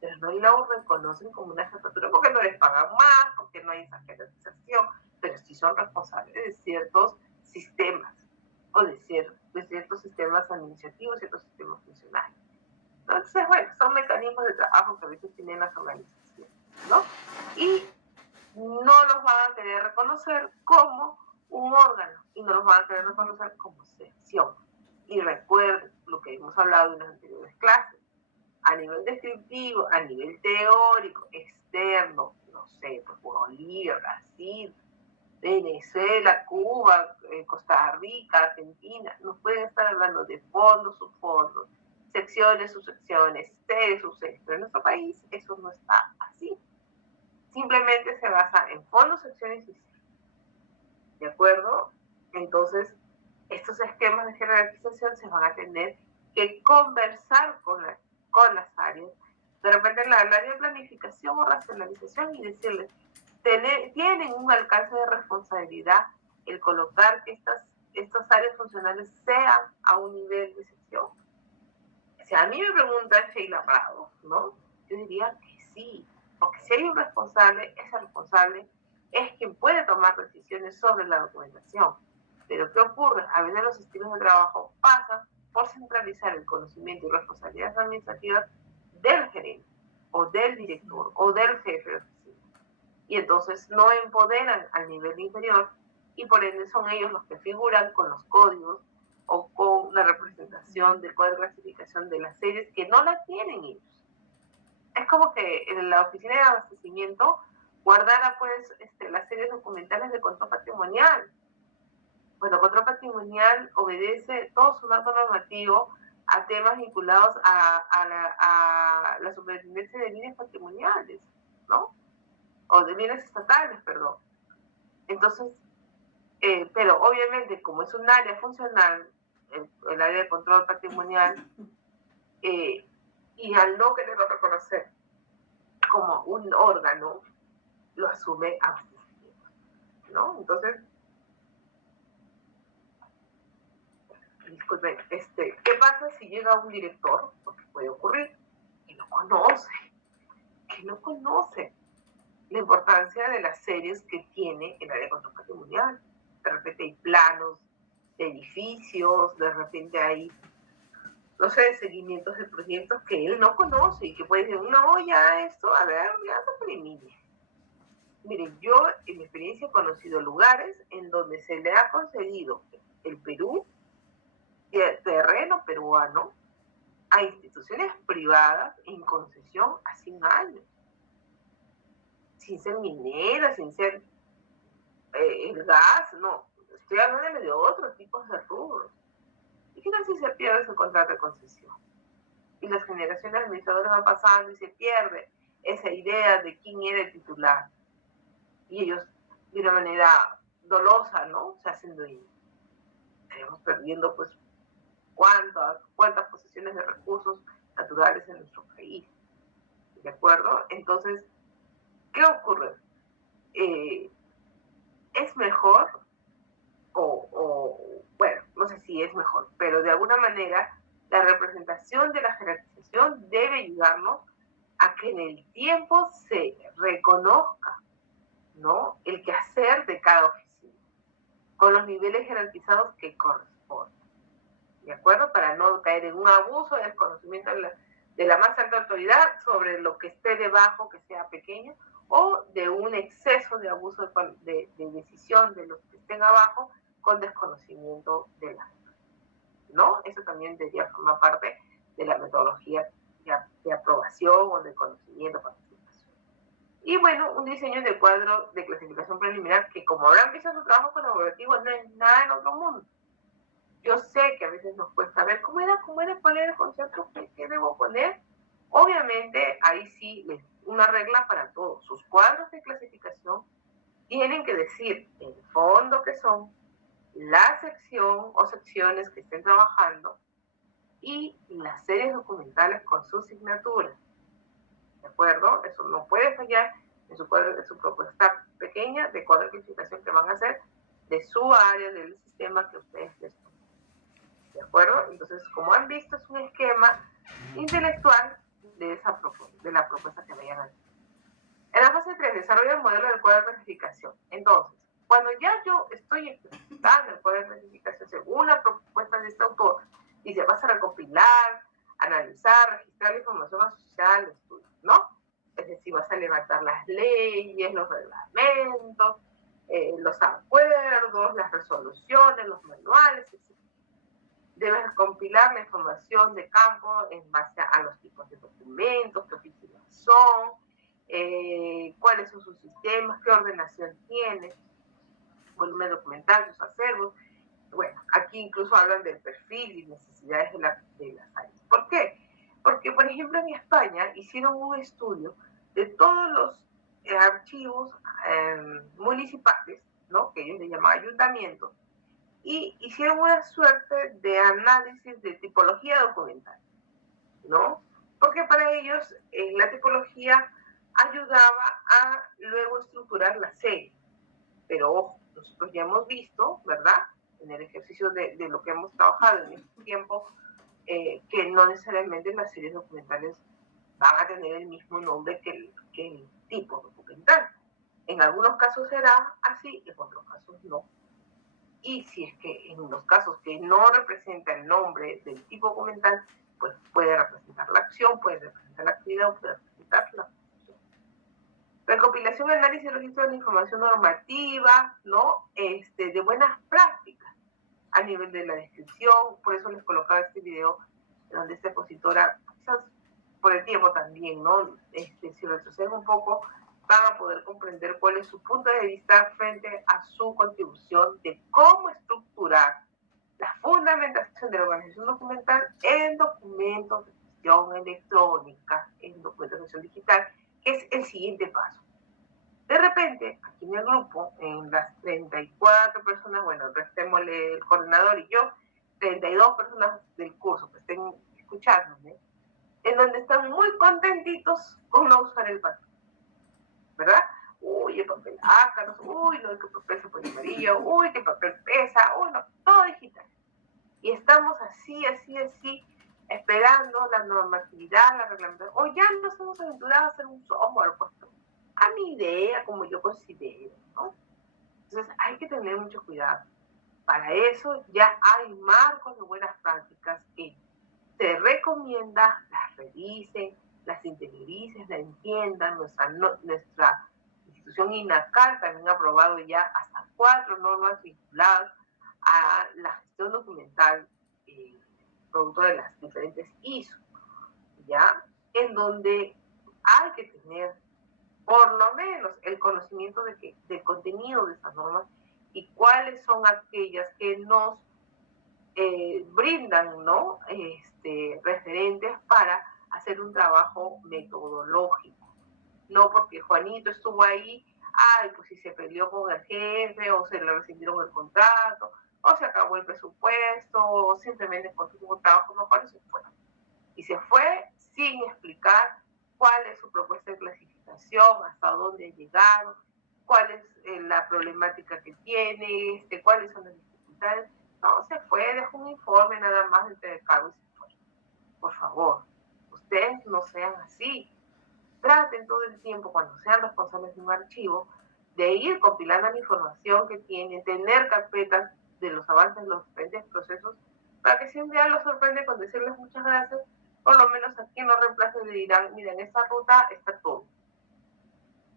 pero no lo reconocen como una jefatura porque no les pagan más, porque no hay esa jerarquización, pero sí son responsables de ciertos sistemas o de ciertos sistemas administrativos, ciertos sistemas funcionales. Entonces, bueno, son mecanismos de trabajo que a veces tienen las organizaciones, ¿no? Y no los van a querer reconocer como un órgano y no los van a querer reconocer como sección. Y recuerden lo que hemos hablado en las anteriores clases, a nivel descriptivo, a nivel teórico, externo, no sé, pues Bolivia, Brasil, Venezuela, Cuba, Costa Rica, Argentina, nos pueden estar hablando de fondos, subfondos, secciones, subsecciones, series, subseries, pero en nuestro país eso no está así. Simplemente se basa en fondos, secciones y series. ¿De acuerdo? Entonces, estos esquemas de jerarquización se van a tener que conversar con las áreas. De repente, el área de planificación o racionalización y decirles, tienen un alcance de responsabilidad el colocar que estas áreas funcionales sean a un nivel de sección. Si a mí me pregunta Sheila Prado, ¿no? Yo diría que sí, porque si hay un responsable, ese responsable es quien puede tomar decisiones sobre la documentación. Pero ¿qué ocurre? A veces los estilos de trabajo pasan por centralizar el conocimiento y responsabilidades administrativas del gerente, o del director, o del jefe de oficina. Y entonces no empoderan al nivel inferior y por ende son ellos los que figuran con los códigos o con la representación del código de clasificación de las series que no la tienen ellos. Es como que en la oficina de abastecimiento guardara pues las series documentales de control patrimonial. Bueno, control patrimonial obedece todo su marco normativo a temas vinculados a la superintendencia de bienes patrimoniales, ¿no? O de bienes estatales, perdón. Entonces, pero obviamente como es un área funcional, el área de control patrimonial, y al no quererlo reconocer como un órgano, lo asume abastecimiento, ¿no? Entonces, disculpen, ¿qué pasa si llega un director? Porque puede ocurrir, que no conoce la importancia de las series que tiene el área de control patrimonial. De repente hay planos de edificios, de repente hay, no sé, seguimientos de proyectos que él no conoce y que puede decir, no, ya esto, a ver, ya no elimine. Miren, yo en mi experiencia he conocido lugares en donde se le ha concedido el Perú, el terreno peruano, a instituciones privadas en concesión a 100 años. Sin ser minera, sin ser el gas, no. Estoy hablando de otros tipos de rubros. ¿Y qué tal si se pierde ese contrato de concesión? Y las generaciones administradoras van pasando y se pierde esa idea de quién era el titular. Y ellos, de una manera dolosa, ¿no? Se hacen dueños. Estamos perdiendo, pues, cuántas posesiones de recursos naturales en nuestro país. ¿De acuerdo? Entonces, ¿qué ocurre? Es mejor, bueno, no sé si es mejor, pero de alguna manera la representación de la jerarquización debe ayudarnos a que en el tiempo se reconozca, ¿no?, el quehacer de cada oficina, con los niveles jerarquizados que corresponden, ¿de acuerdo? Para no caer en un abuso de desconocimiento de la más alta autoridad sobre lo que esté debajo, que sea pequeño, o de un exceso de abuso de decisión de los que estén abajo con desconocimiento de la, ¿no? Eso también debería formar parte de la metodología de aprobación o de conocimiento, participación. Y bueno, un diseño de cuadro de clasificación preliminar que, como habrán visto en su trabajo colaborativo, no es nada en otro mundo. Yo sé que a veces nos cuesta ver cómo era poner el concepto, qué debo poner. Obviamente, ahí sí, una regla para todos. Sus cuadros de clasificación tienen que decir el fondo que son, la sección o secciones que estén trabajando y las series documentales con su signatura. ¿De acuerdo? Eso no puede fallar en su, cuadro, en su propuesta pequeña de cuadro de clasificación que van a hacer de su área, del sistema que ustedes les ponen. ¿De acuerdo? Entonces, como han visto, es un esquema intelectual de la propuesta que vayan a hacer. En la fase 3, desarrolla el modelo del cuadro de clasificación. Entonces, cuando ya yo estoy explicando el cuadro de clasificación según la propuesta de este autor, dice, vas a recopilar, analizar, registrar la información asociada al estudio, ¿no? Es decir, vas a levantar las leyes, los reglamentos, los acuerdos, las resoluciones, los manuales, etc. Debes compilar la información de campo en base a los tipos de documentos, qué oficinas son, cuáles son sus sistemas, qué ordenación tiene, volumen documental, sus acervos. Bueno, aquí incluso hablan del perfil y necesidades de las áreas. ¿Por qué? Porque, por ejemplo, en España hicieron un estudio de todos los archivos municipales, ¿no? Que ellos le llaman ayuntamientos, y hicieron una suerte de análisis de tipología documental, ¿no? Porque para ellos la tipología ayudaba a luego estructurar la serie. Pero ojo, nosotros ya hemos visto, ¿verdad? En el ejercicio de lo que hemos trabajado en este tiempo, que no necesariamente las series documentales van a tener el mismo nombre que el tipo documental. En algunos casos será así, en otros casos no. Y si es que en los casos que no representa el nombre del tipo documental, pues puede representar la acción, puede representar la actividad o puede representar la función. Recopilación, análisis y registro de la información normativa, ¿no? De buenas prácticas a nivel de la descripción. Por eso les colocaba este video donde esta expositora, quizás por el tiempo también, ¿no? Si retroceden un poco, van a poder comprender cuál es su punto de vista frente a su contribución de cómo estructurar la fundamentación de la organización documental en documentos de gestión electrónica, en documentos de gestión digital, que es el siguiente paso. De repente, aquí en el grupo, en las 34 personas, bueno, restémosle el coordinador y yo, 32 personas del curso que estén escuchándome, en donde están muy contentitos con no usar el patrón, ¿verdad? Uy, el papel ácaros, uy, no, que papel se pone amarillo, uy, que papel pesa, uy, no, todo digital. Y estamos así, esperando la normatividad, la reglamentación, o ya nos hemos aventurado a hacer un software, pues, a mi idea, como yo considero, ¿no? Entonces hay que tener mucho cuidado. Para eso ya hay marcos de buenas prácticas que se recomienda, las revisen, las interioricen, las entiendan. Nuestra institución INACAR también ha aprobado ya hasta 4 normas vinculadas a la gestión documental producto de las diferentes ISO, ¿ya? En donde hay que tener por lo menos el conocimiento del contenido de esas normas y cuáles son aquellas que nos brindan, ¿no? Referentes para hacer un trabajo metodológico. No porque Juanito estuvo ahí, ay, pues si se peleó con el jefe, o se le rescindieron el contrato, o se acabó el presupuesto, o simplemente porque tuvo un trabajo mejor y se fue. Y se fue sin explicar cuál es su propuesta de clasificación, hasta dónde ha llegado, cuál es la problemática que tiene, cuáles son las dificultades. No, se fue, dejó un informe nada más de cargo y se fue. Por favor, ustedes no sean así. Traten todo el tiempo, cuando sean responsables de un archivo, de ir compilando la información que tienen, tener carpetas de los avances de los diferentes procesos, para que si un día los sorprende con decirles muchas gracias, por lo menos aquí en los reemplazos le dirán, mira, en esta ruta está todo.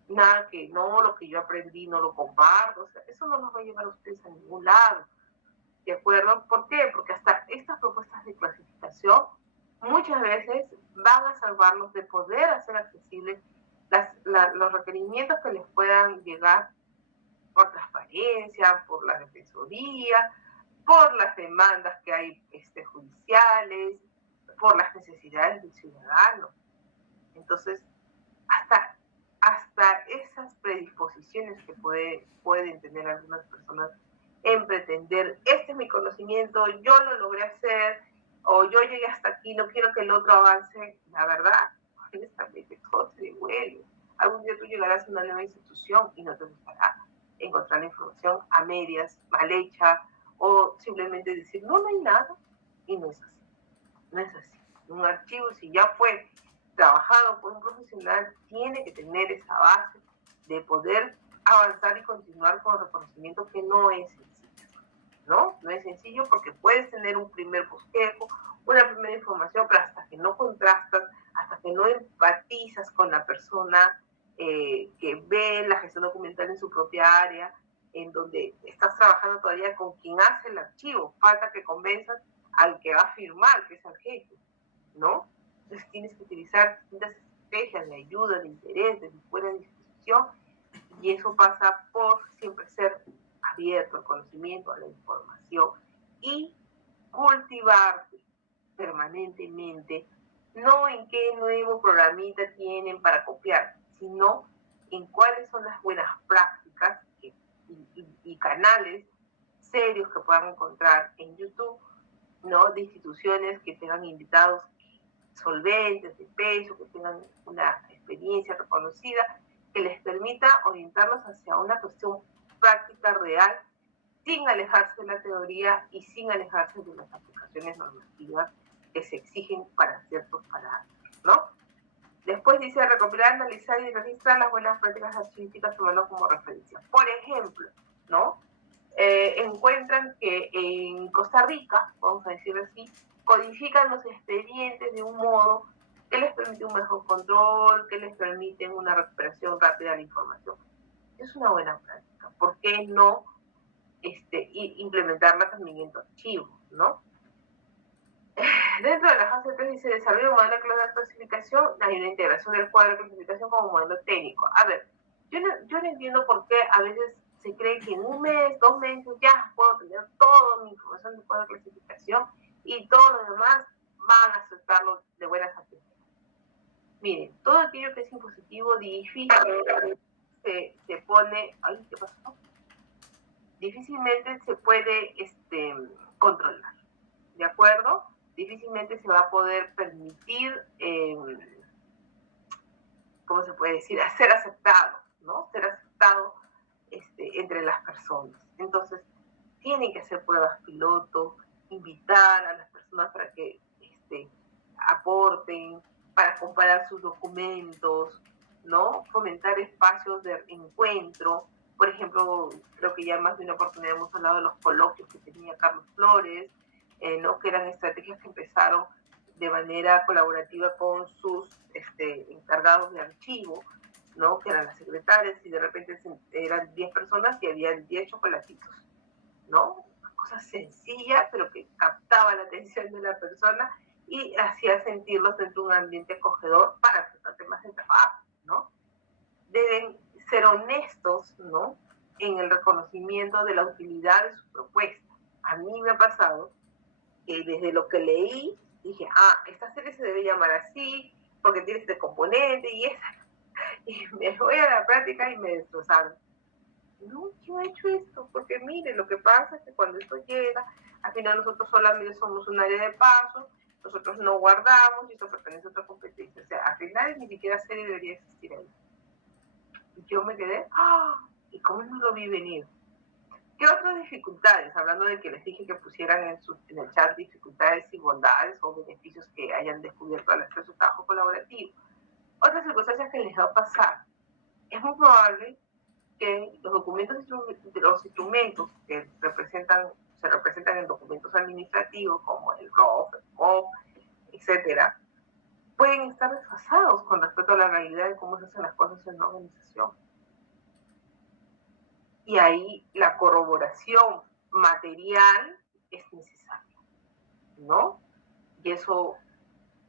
Nada que no, lo que yo aprendí no lo comparto, o sea, eso no nos va a llevar a ustedes a ningún lado. ¿De acuerdo? ¿Por qué? Porque hasta estas propuestas de clasificación muchas veces van a salvarnos de poder hacer accesibles los requerimientos que les puedan llegar por transparencia, por la defensoría, por las demandas que hay judiciales, por las necesidades del ciudadano. Entonces, hasta esas predisposiciones que pueden tener algunas personas en pretender, este es mi conocimiento, yo lo logré hacer, o yo llegué hasta aquí, no quiero que el otro avance, la verdad, honestamente, todo se devuelve. Algún día tú llegarás a una nueva institución y no te gustará encontrar la información a medias, mal hecha, o simplemente decir, no hay nada, y no es así. No es así. Un archivo, si ya fue trabajado por un profesional, tiene que tener esa base de poder avanzar y continuar con el reconocimiento, que no es sencillo, ¿no? No es sencillo porque puedes tener un primer bosquejo, una primera información, pero hasta que no contrastas, hasta que no empatizas con la persona que ve la gestión documental en su propia área, en donde estás trabajando todavía con quien hace el archivo, falta que convenzas al que va a firmar, que es el jefe, ¿no? Entonces tienes que utilizar distintas estrategias de ayuda, de interés, de buena disposición, y eso pasa por siempre ser abierto al conocimiento, a la información, y cultivarte permanentemente, no en qué nuevo programita tienen para copiar, sino en cuáles son las buenas prácticas y canales serios que puedan encontrar en YouTube, ¿no? De instituciones que tengan invitados solventes, de peso, que tengan una experiencia reconocida, que les permita orientarlos hacia una cuestión práctica real, sin alejarse de la teoría y sin alejarse de las aplicaciones normativas que se exigen para ciertos parámetros, ¿no? Después dice recopilar, analizar y registrar las buenas prácticas archivísticas tomando como referencia. Por ejemplo, ¿no? Encuentran que en Costa Rica, vamos a decir así, codifican los expedientes de un modo que les permite un mejor control, que les permite una recuperación rápida de la información. Es una buena práctica. ¿Por qué no implementarla también en tu archivo, ¿no? Dentro de la fase 3 dice desarrollo de modelo de clasificación, hay una integración del cuadro de clasificación como modelo técnico. A ver, yo no entiendo por qué a veces se cree que en un mes, 2 meses ya puedo tener toda mi información del cuadro de clasificación y todos los demás van a aceptarlo de buenas a primeras. Miren, todo aquello que es impositivo difícil se pone, ay, ¿qué pasó? Difícilmente se puede controlar, ¿de acuerdo? Difícilmente se va a poder permitir, ¿cómo se puede decir? Ser aceptado, ¿no? Ser aceptado entre las personas. Entonces, tienen que hacer pruebas piloto, invitar a las personas para que aporten, para comparar sus documentos, ¿no? Fomentar espacios de encuentro. Por ejemplo, creo que ya más de una oportunidad hemos hablado de los coloquios que tenía Carlos Flores, ¿no? Que eran estrategias que empezaron de manera colaborativa con sus encargados de archivo, ¿no? Que eran las secretarias, y de repente eran 10 personas y había 10 chocolatitos, ¿no? Una cosa sencilla, pero que captaba la atención de la persona y hacía sentirlos dentro de un ambiente acogedor para tratar temas de trabajo, ¿no? Deben ser honestos, ¿no? En el reconocimiento de la utilidad de su propuesta. A mí me ha pasado que desde lo que leí, dije, esta serie se debe llamar así, porque tiene este componente y esa. Y me voy a la práctica y me destrozaron. No, yo he hecho esto, porque mire, lo que pasa es que cuando esto llega, al final nosotros solamente somos un área de paso, nosotros no guardamos y eso pertenece a otra competencia. O sea, al final ni siquiera serie debería existir ahí. Y yo me quedé, ¿y cómo no lo vi venir? ¿Qué otras dificultades? Hablando de que les dije que pusieran en el chat dificultades y bondades o beneficios que hayan descubierto al hacer su trabajo colaborativo. Otras circunstancias que les va a pasar. Es muy probable que los documentos, los instrumentos que se representan en documentos administrativos como el ROF, el MOP, etcétera, pueden estar desfasados con respecto a la realidad de cómo se hacen las cosas en una organización. Y ahí la corroboración material es necesaria, ¿no? Y eso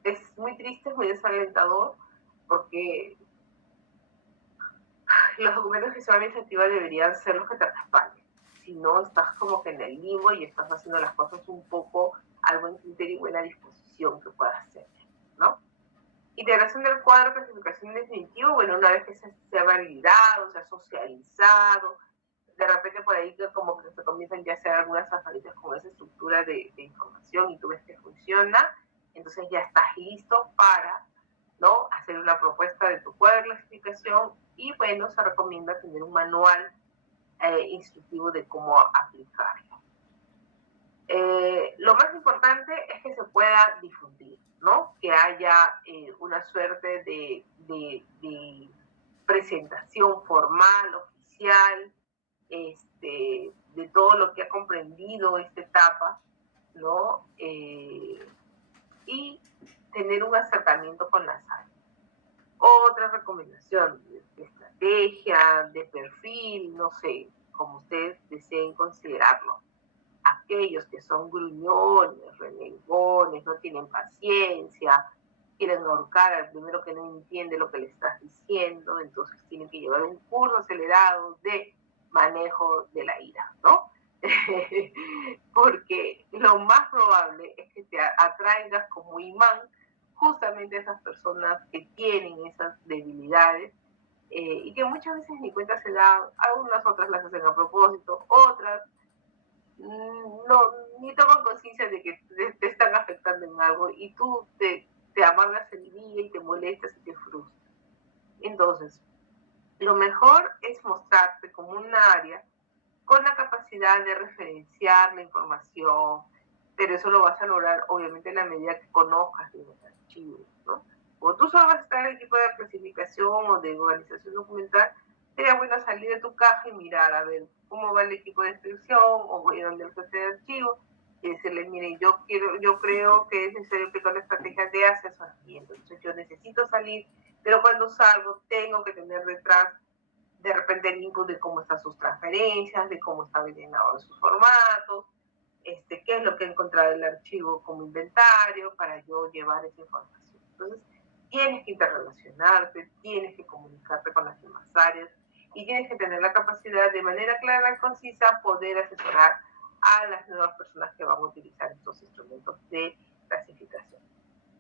es muy triste, es muy desalentador, porque los documentos que se van a iniciativa deberían ser los que te respalden. Si no, estás como que en el limbo y estás haciendo las cosas un poco al buen criterio y buena disposición que puedas hacer, ¿no? Integración del cuadro de clasificación definitivo, bueno, una vez que se ha validado, se ha socializado, de repente por ahí que como que se comienzan ya a hacer algunas zafaditas con esa estructura de información y tú ves que funciona, entonces ya estás listo para, ¿no?, hacer una propuesta de tu cuadro de clasificación y bueno, se recomienda tener un manual instructivo de cómo aplicarlo. Lo más importante es que se pueda difundir, ¿no? Que haya una suerte de presentación formal, oficial, de todo lo que ha comprendido esta etapa, ¿no? Y tener un acercamiento con las áreas. Otra recomendación de estrategia, de perfil, no sé, como ustedes deseen considerarlo. Aquellos que son gruñones, renegones, no tienen paciencia, quieren ahorcar al primero que no entiende lo que le estás diciendo, entonces tienen que llevar un curso acelerado de manejo de la ira, ¿no? Porque lo más probable es que te atraigas como imán justamente a esas personas que tienen esas debilidades y que muchas veces ni cuenta se dan, algunas otras las hacen a propósito, otras no, ni toman conciencia de que te están afectando en algo y tú te amargas el día y te molestas y te frustras. Entonces, lo mejor es mostrarte como un área con la capacidad de referenciar la información, pero eso lo vas a lograr obviamente en la medida que conozcas de los archivos, ¿no? O tú solo vas a estar en el equipo de clasificación o de organización documental, sería bueno salir de tu caja y mirar a ver cómo va el equipo de descripción o voy a donde el jefe de archivo y decirle, miren, yo creo que es necesario aplicar una estrategia de asesoramiento, entonces yo necesito salir, pero cuando salgo tengo que tener detrás de repente el input de cómo están sus transferencias, de cómo está llenado sus formatos, qué es lo que he encontrado en el archivo como inventario para yo llevar esa información. Entonces, tienes que interrelacionarte, tienes que comunicarte con las demás áreas y tienes que tener la capacidad de manera clara y concisa poder asesorar a las nuevas personas que van a utilizar estos instrumentos de clasificación.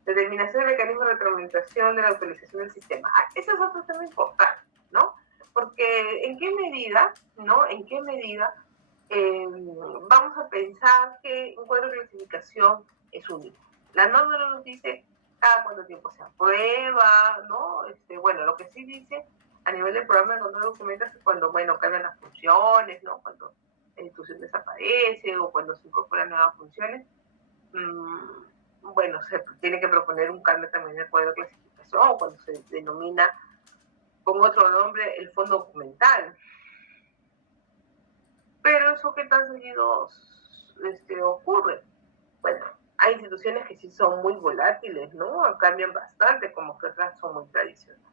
Determinación del mecanismo de retroalimentación de la utilización del sistema. Ese es otro tema importante, ¿no? Porque en qué medida, ¿no? En qué medida vamos a pensar que un cuadro de clasificación es único. La norma no nos dice cada cuánto tiempo se aprueba, ¿no? Bueno, lo que sí dice a nivel del programa de control de documentos es cuando, bueno, cambian las funciones, ¿no? Cuando la institución desaparece o cuando se incorporan nuevas funciones. Bueno, se tiene que proponer un cambio también en el cuadro de clasificación o cuando se denomina con otro nombre el fondo documental. Pero eso qué tan seguido ocurre. Bueno, hay instituciones que sí son muy volátiles, ¿no? Cambian bastante, como que otras son muy tradicionales.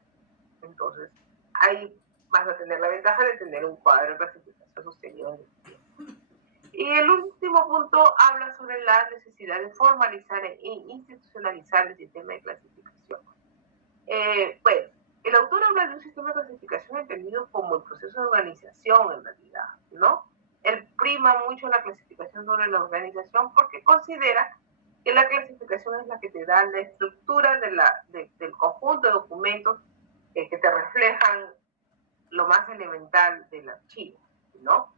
Entonces, ahí vas a tener la ventaja de tener un cuadro de clasificación sostenido en el tiempo. Y el último punto habla sobre la necesidad de formalizar e institucionalizar el sistema de clasificación. Bueno, el autor habla de un sistema de clasificación entendido como el proceso de organización en realidad, ¿no? Él prima mucho la clasificación sobre la organización porque considera que la clasificación es la que te da la estructura del conjunto de documentos que te reflejan lo más elemental del archivo, ¿no?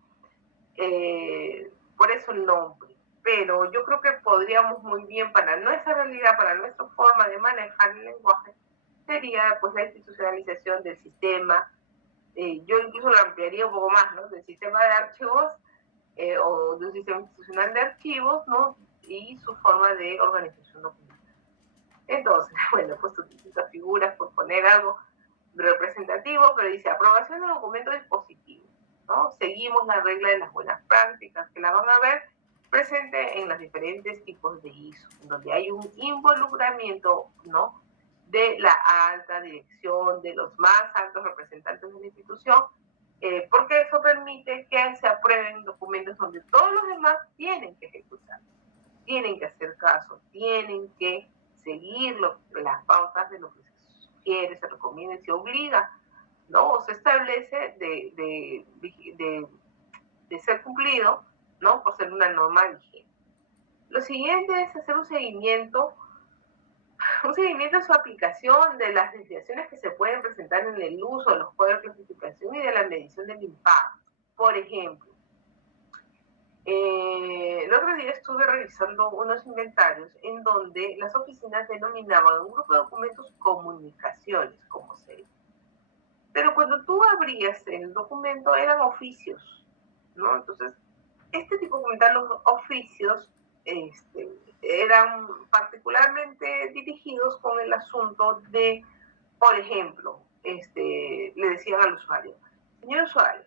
Por eso el nombre. Pero yo creo que podríamos muy bien, para nuestra realidad, para nuestra forma de manejar el lenguaje, sería pues la institucionalización del sistema. Yo incluso lo ampliaría un poco más, ¿no? Del sistema de archivos o de un sistema institucional de archivos, ¿no? Y su forma de organización documental. Entonces, bueno, pues utiliza figuras por poner algo representativo, pero dice aprobación de documento dispositivo, ¿no? Seguimos la regla de las buenas prácticas que la van a ver presente en los diferentes tipos de ISO, donde hay un involucramiento, ¿no? de la alta dirección, de los más altos representantes de la institución, porque eso permite que se aprueben documentos donde todos los demás tienen que ejecutar, tienen que hacer caso, tienen que seguir las pautas de lo que se sugiere, se recomienda y se obliga, ¿no? O se establece de ser cumplido, ¿no? Por ser una norma vigente. Lo siguiente es hacer un seguimiento de su aplicación, de las desviaciones que se pueden presentar en el uso de los cuadros de clasificación y de la medición del impacto. Por ejemplo, el otro día estuve revisando unos inventarios en donde las oficinas denominaban un grupo de documentos comunicaciones, como se. Pero cuando tú abrías el documento eran oficios, ¿no? Entonces, este tipo de documentos, los oficios, eran particularmente dirigidos con el asunto de, por ejemplo, le decían al usuario, señor usuario,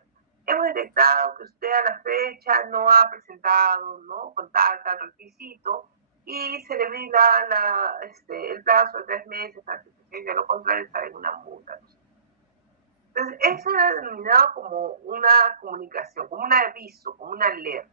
hemos detectado que usted a la fecha no ha presentado, ¿no?, con tal requisito y se le brinda el plazo de 3 meses para que de lo contrario estará en una multa. ¿No? Entonces, eso era denominado como una comunicación, como un aviso, como una alerta,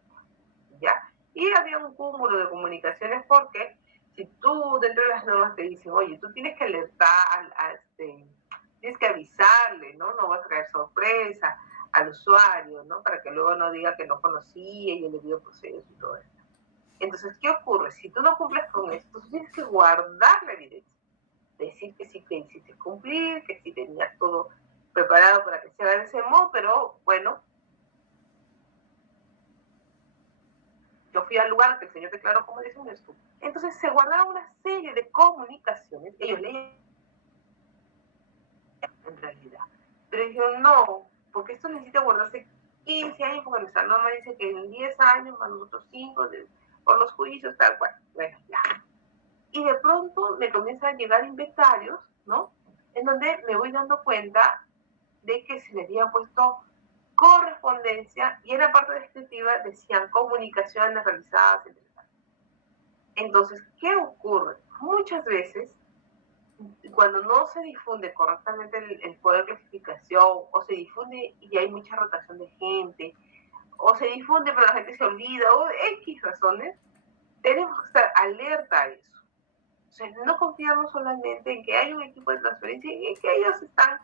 ¿ya? Y había un cúmulo de comunicaciones porque si tú dentro de las normas te dicen, oye, tú tienes que alertar, tienes que avisarle, ¿no? No vas a traer sorpresa al usuario, ¿no? Para que luego no diga que no conocía y el debido proceso y todo eso. Entonces, ¿qué ocurre? Si tú no cumples con esto, tú tienes que guardar la evidencia. Decir que sí que hiciste cumplir, que sí tenías todo preparado para que se haga de ese modo, pero bueno, yo fui al lugar que el Señor declaró como decisiones tú. Entonces se guardaron una serie de comunicaciones, ellos leían en realidad, pero dijeron no, porque esto necesita guardarse 15 años, porque nuestra norma dice que en 10 años, más nosotros 5, por los juicios, tal cual. Bueno, ya. Y de pronto me comienzan a llegar inventarios, ¿no? En donde me voy dando cuenta de que se le había puesto correspondencia y en la parte descriptiva decían comunicaciones realizadas, etc. Entonces, ¿qué ocurre? Muchas veces, cuando no se difunde correctamente el código de clasificación, o se difunde y hay mucha rotación de gente, o se difunde pero la gente se olvida, o X razones, tenemos que estar alerta a eso. O sea, no confiarnos solamente en que hay un equipo de transferencia y en que ellos están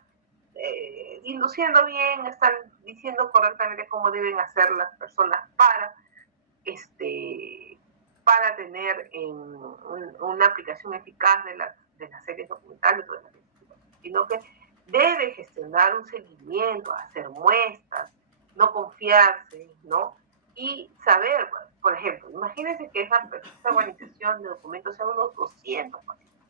induciendo bien, están diciendo correctamente cómo deben hacer las personas para tener una aplicación eficaz de las series documentales o de las sino que debe gestionar un seguimiento, hacer muestras, no confiarse, ¿no? Y saber, por ejemplo, imagínense que esa organización de documentos sea unos 200 pacientes.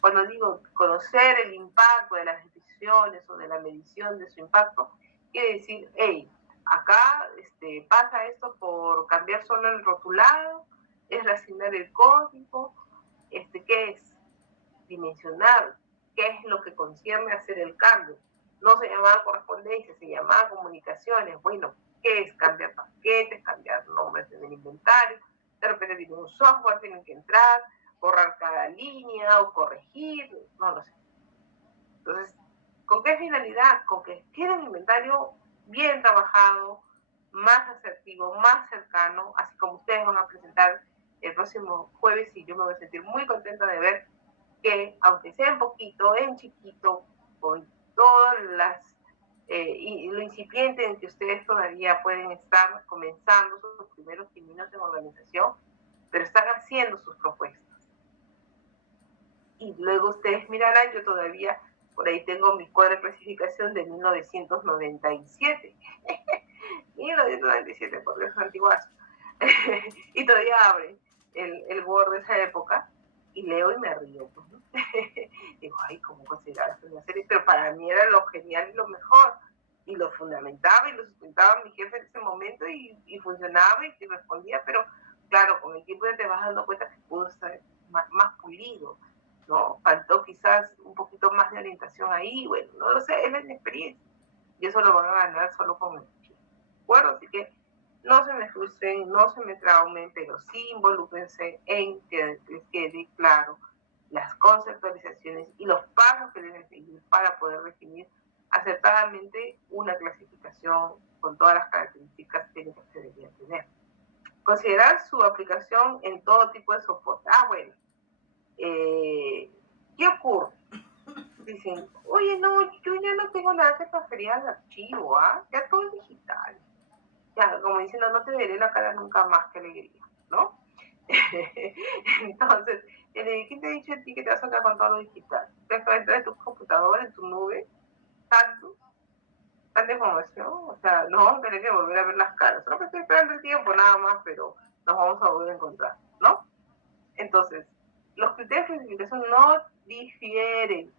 Cuando digo conocer el impacto de las decisiones o de la medición de su impacto, quiere decir, hey, acá pasa esto por cambiar solo el rotulado, es reasignar el código, ¿qué es? Dimensionar, ¿qué es lo que concierne a hacer el cambio? No se llamaba correspondencia, se llamaba comunicaciones. Bueno, ¿qué es? Cambiar paquetes, cambiar nombres en el inventario, de repente tiene un software, tienen que entrar, borrar cada línea o corregir, no lo sé. Entonces, ¿con qué finalidad? Con que quede un inventario bien trabajado, más asertivo, más cercano, así como ustedes van a presentar el próximo jueves y yo me voy a sentir muy contenta de ver que, aunque sea en poquito, en chiquito, con todas y lo incipiente en que ustedes todavía pueden estar comenzando sus primeros caminos en organización, pero están haciendo sus propuestas. Y luego ustedes mirarán, yo todavía por ahí tengo mi cuadro de clasificación de 1997. 1997, porque es antiguazo. Y todavía abre el Word de esa época y leo y me río. Pues, ¿no? Digo, ay, ¿cómo considerar esto una serie? Pero para mí era lo genial y lo mejor. Y lo fundamentaba y lo sustentaba mi jefe en ese momento y funcionaba y respondía, pero claro, con el tiempo ya te vas dando cuenta que pudo estar más pulido, ¿no? Faltó quizás un poquito más de orientación ahí, bueno, no lo sé, es la experiencia. Y eso lo van a ganar solo con el acuerdo, así que no se me frustren, no se me traumen, pero sí involúquense en que les quede claro las conceptualizaciones y los pasos que deben seguir para poder definir acertadamente una clasificación con todas las características técnicas que debería tener. Considerar su aplicación en todo tipo de soporte. Bueno, ¿qué ocurre? Dicen, oye, no, yo ya no tengo nada que transferir al archivo, ya todo es digital. Ya, como diciendo, no te veré la cara nunca más, qué alegría, ¿no? Entonces, ¿quién te ha dicho a ti que te vas a sacar con todo lo digital? Te vas a entrar en tu computadora, en tu nube, tanta información, o sea, no vamos a tener que volver a ver las caras. Solo que estoy esperando el tiempo nada más, pero nos vamos a volver a encontrar, ¿no? Entonces, los criterios de clasificación no difieren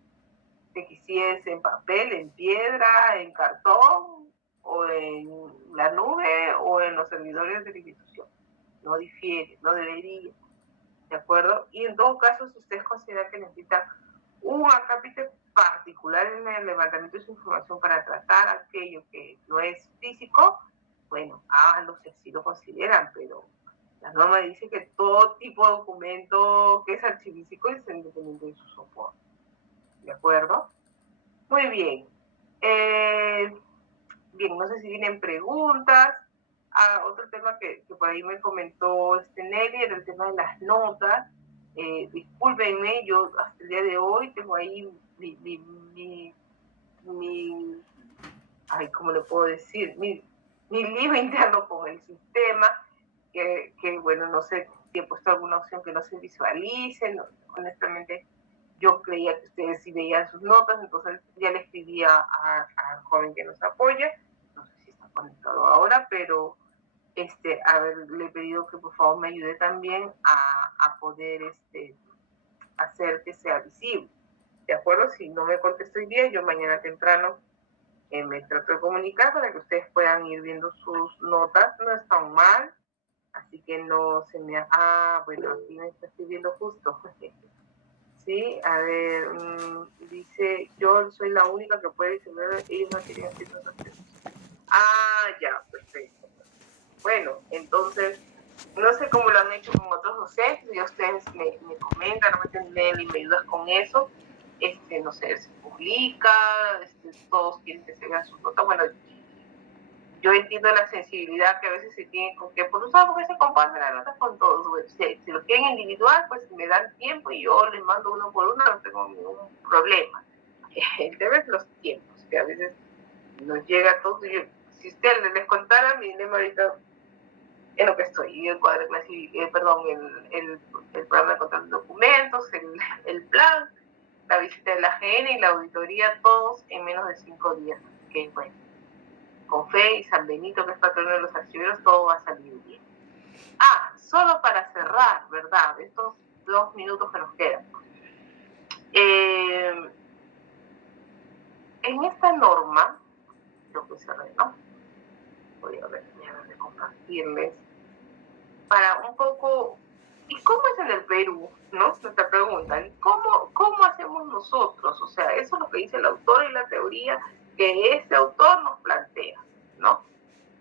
de que si es en papel, en piedra, en cartón, o en la nube, o en los servidores de la institución. No difiere, no debería, ¿de acuerdo? Y en todo caso, si ustedes consideran que necesitan un acápite particular en el levantamiento de su información para tratar aquello que no es físico, bueno, háganlo si así lo consideran, pero la norma dice que todo tipo de documento que es archivístico es independiente de su soporte. ¿De acuerdo? Muy bien. Bien, no sé si tienen preguntas. Otro tema que por ahí me comentó Nelly era el tema de las notas. Discúlpenme, yo hasta el día de hoy tengo ahí ¿cómo le puedo decir? Mi lío interno con el sistema, que bueno, no sé si he puesto alguna opción que no se visualice, no, honestamente yo creía que ustedes sí veían sus notas, entonces ya le escribí al joven que nos apoya, no sé si está conectado ahora, pero a ver, le he pedido que por favor me ayude también a poder hacer que sea visible, ¿de acuerdo? Si no me contesto hoy día, yo mañana temprano me trato de comunicar para que ustedes puedan ir viendo sus notas, no es tan mal, así que no se me... bueno, aquí me está escribiendo justo. Sí, a ver, dice, yo soy la única que puede diseñar, ellos no querían hacer notaciones. Ya, perfecto. Bueno, entonces, no sé cómo lo han hecho con otros docentes, y ustedes me comentan, me ayudas con eso. No sé, se publica, todos quieren que se vean sus notas. Bueno, yo entiendo la sensibilidad que a veces se tiene con que, por usar, porque se comparten las notas con todos. Si lo quieren individual, pues me dan tiempo y yo les mando uno por uno, no tengo ningún problema. El tema es los tiempos, que a veces nos llega todo. Si ustedes les contara mi dilema ahorita en lo que estoy, el cuadro el programa de control de documentos, el plan, la visita de la GN y la auditoría, todos en menos de 5 días. Que bueno, con fe y San Benito, que es patrono de los archiveros, todo va a salir bien. Solo para cerrar, ¿verdad? Estos 2 minutos que nos quedan. En esta norma, lo que cerré, ¿no? Voy a ver, de compartirles para un poco, ¿y cómo es en el Perú? ¿No? Nuestra pregunta, ¿cómo hacemos nosotros? O sea, eso es lo que dice el autor y la teoría que ese autor nos plantea, ¿no?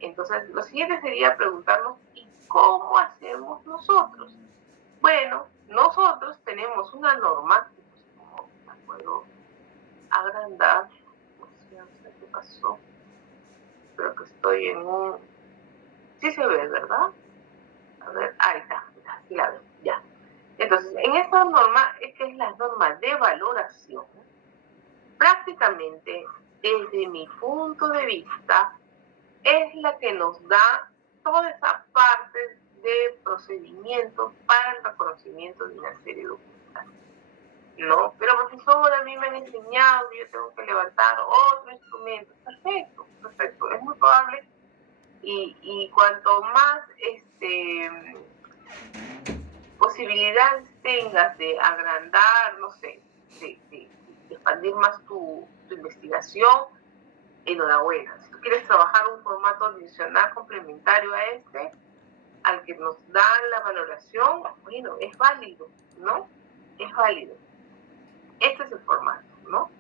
Entonces, lo siguiente sería preguntarnos, ¿y cómo hacemos nosotros? Bueno, nosotros tenemos una norma, ¿cómo la puedo agrandar? No sé qué pasó. Creo que estoy en un... Sí se ve, ¿verdad? A ver, ahí está, sí la veo, ya. Entonces, en esta norma, que es la norma de valoración, prácticamente, desde mi punto de vista, es la que nos da toda esa parte de procedimientos para el reconocimiento de una serie de documentales. ¿No? Pero profesor, a mí me han enseñado que yo tengo que levantar otro instrumento. Perfecto, perfecto. Es muy probable y cuanto más posibilidades tengas de agrandar, no sé, de expandir más tu investigación, enhorabuena. Si tú quieres trabajar un formato adicional complementario a al que nos dan la valoración, bueno, es válido, ¿no? Es válido. Este es el formato, ¿no?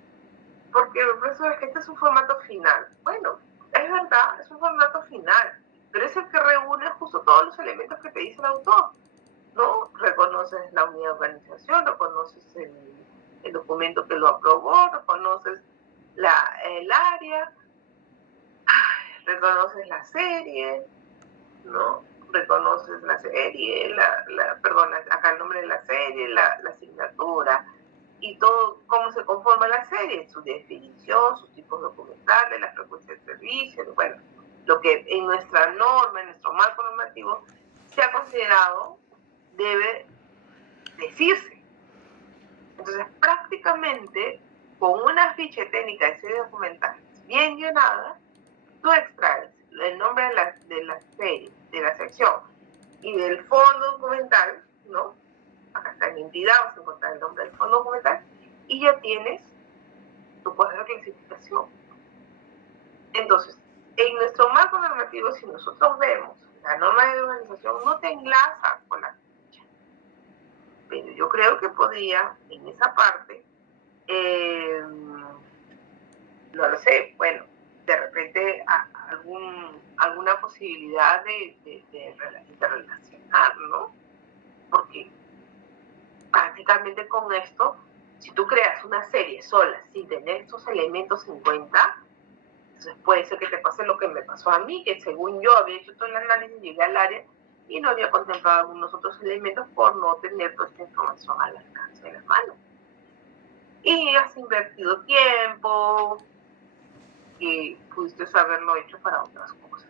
Porque el profesor es que este es un formato final. Bueno, es verdad, es un formato final, pero es el que reúne justo todos los elementos que te dice el autor. ¿no? Reconoces la unidad de organización, reconoces el documento que lo aprobó, reconoces el área, reconoces la serie, ¿no? Reconoces la serie, perdón, acá el nombre de la serie, la asignatura y todo cómo se conforma la serie, su definición, sus tipos documentales, la frecuencia de servicio, bueno, lo que en nuestra norma, en nuestro marco normativo, se ha considerado debe decirse. Entonces, prácticamente, con una ficha técnica de serie documental bien llenada, tú extraes el nombre de la serie, de la sección y del fondo documental, ¿no? Acá está en entidad, vas a encontrar el nombre del fondo documental y ya tienes tu cuadro de clasificación. Entonces, en nuestro marco normativo, si nosotros vemos la norma de organización, no te enlaza con la ficha. Pero yo creo que podría, en esa parte, no lo sé, bueno, de repente alguna posibilidad de interrelacionar, ¿no? Porque prácticamente con esto, si tú creas una serie sola sin tener estos elementos en cuenta, entonces puede ser que te pase lo que me pasó a mí, que según yo había hecho todo el análisis, llegué al área y no había contemplado algunos otros elementos por no tener toda esta información al alcance de la mano. Y has invertido tiempo, que pudiste haberlo hecho para otras cosas.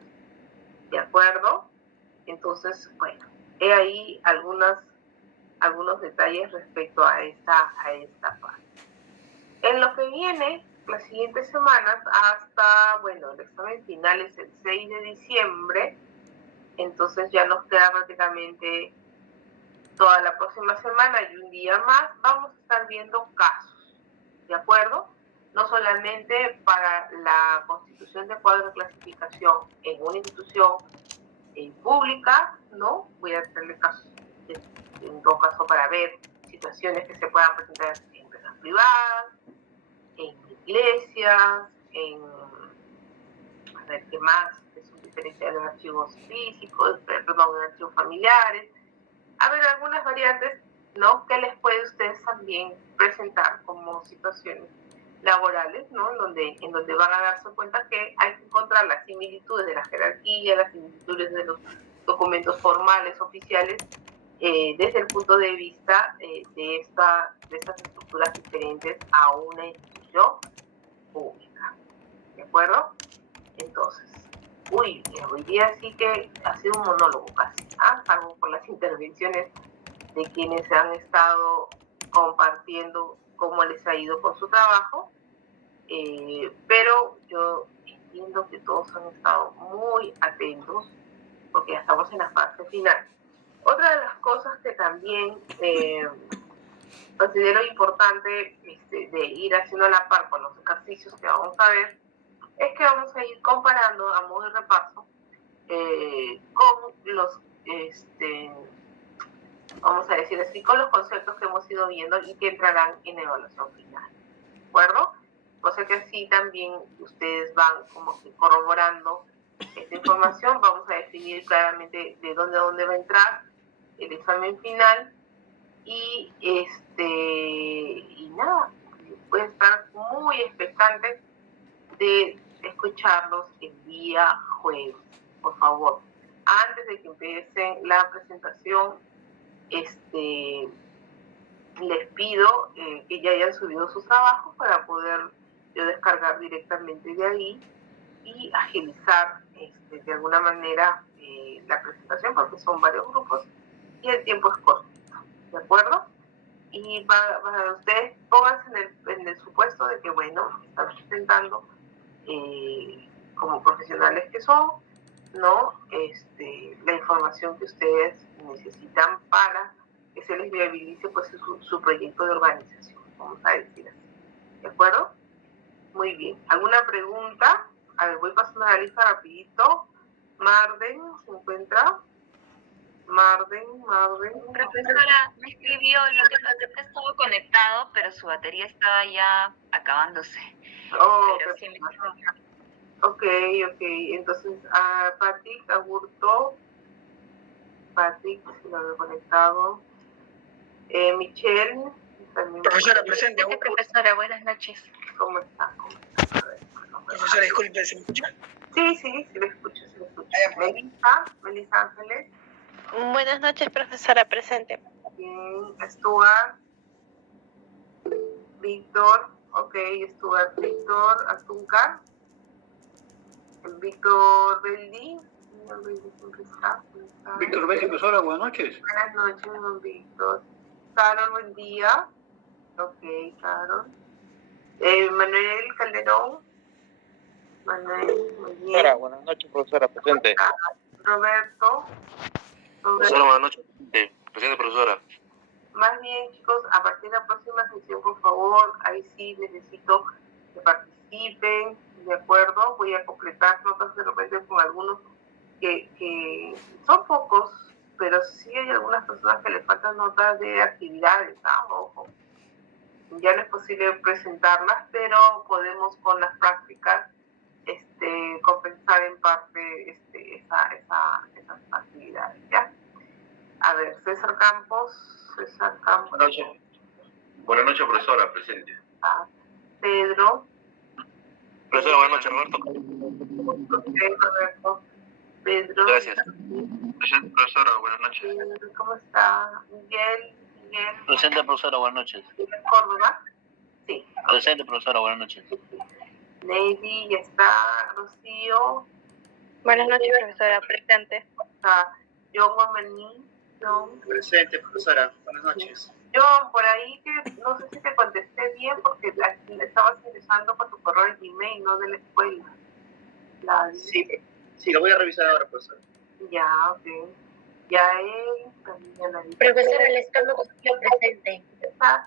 ¿De acuerdo? Entonces, bueno, he ahí algunos detalles respecto a esta parte. En lo que viene, las siguientes semanas, hasta, bueno, el examen final es el 6 de diciembre, entonces ya nos queda prácticamente toda la próxima semana y un día más, vamos a estar viendo casos, ¿de acuerdo? No solamente para la constitución de cuadro de clasificación en una institución pública, ¿no? Voy a hacerle casos, en todo caso, para ver situaciones que se puedan presentar en empresas privadas, en iglesias, a ver qué más, que son diferencias en archivos físicos, perdón, en archivos familiares. A ver, algunas variantes, ¿no? Que les puede ustedes también presentar como situaciones laborales, ¿no? En donde van a darse cuenta que hay que encontrar las similitudes de la jerarquía, las similitudes de los documentos formales, oficiales, desde el punto de vista de estas estructuras diferentes a una institución pública. ¿De acuerdo? Entonces, hoy día sí que ha sido un monólogo casi, salvo por las intervenciones de quienes han estado compartiendo cómo les ha ido con su trabajo, pero yo entiendo que todos han estado muy atentos porque ya estamos en la fase final. Otra de las cosas que también considero importante de ir haciendo a la par con los ejercicios que vamos a ver es que vamos a ir comparando a modo de repaso con los, vamos a decir así, con los conceptos que hemos ido viendo y que entrarán en la evaluación final. ¿De acuerdo? Cosa que así también ustedes van como que corroborando esta información. Vamos a definir claramente de dónde a dónde va a entrar el examen final y nada, voy a estar muy expectante de escucharlos el día jueves, por favor. Antes de que empiecen la presentación, les pido que ya hayan subido sus trabajos para poder yo descargar directamente de ahí y agilizar de alguna manera la presentación, porque son varios grupos y el tiempo es cortito, ¿de acuerdo? Y ustedes pónganse en el supuesto de que, bueno, están presentando como profesionales que son, ¿no? La información que ustedes necesitan para que se les viabilice pues su proyecto de organización, vamos a decir así. ¿De acuerdo? Muy bien. ¿Alguna pregunta? A ver, voy pasando la lista rapidito. Marden, ¿se encuentra? Marden. Profesora, me escribió, lo que pasa es que estuvo conectado, pero su batería estaba ya acabándose. Oh, pero sí me... Ok. Entonces, Pati Caburto. Patrick, si lo veo conectado. Michelle, también. Profesora, presente. Profesora, buenas noches. ¿Cómo está? Profesora, disculpe, ¿se me escucha? Sí, lo escucho. Melissa Ángeles. Buenas noches, profesora, presente. Bien, Stuart. Víctor, ok, Stuart, Víctor Azúcar. Víctor Beldi. Siempre está. Víctor Beldi, profesora, buenas noches. Buenas noches, don Víctor. Carol, buen día. Ok, Carol. Manuel Calderón. Manuel, muy bien. Buenas noches, profesora, presente. Roberto. Profesora, buenas noches, presente, profesora. Más bien, chicos, a partir de la próxima sesión, por favor, ahí sí necesito que participen, ¿de acuerdo? Voy a completar notas de repente con algunos que son pocos, pero sí hay algunas personas que les faltan notas de actividades, ojo. Ya no es posible presentarlas, pero podemos con las prácticas compensar en parte esas actividades, ¿ya? A ver, César Campos. Buenas noches, profesora, presente. Pedro. Profesora, buenas noches, Roberto. Roberto. Pedro. Gracias. Presente, profesora, buenas noches. ¿Cómo está? Miguel. Presente, profesora, buenas noches. Córdoba. Sí. Presente, profesora, buenas noches. Lady, ya está. Rocío. Buenas noches, profesora, presente. Está John Omení. Presente, profesora, buenas noches. John, por ahí que no sé si te contesté bien porque le estabas ingresando con tu correo de Gmail, no de la escuela. Sí, lo voy a revisar ahora, profesora. Ya, ok. Ya él, también ya la vi. Profesora, le estamos presente.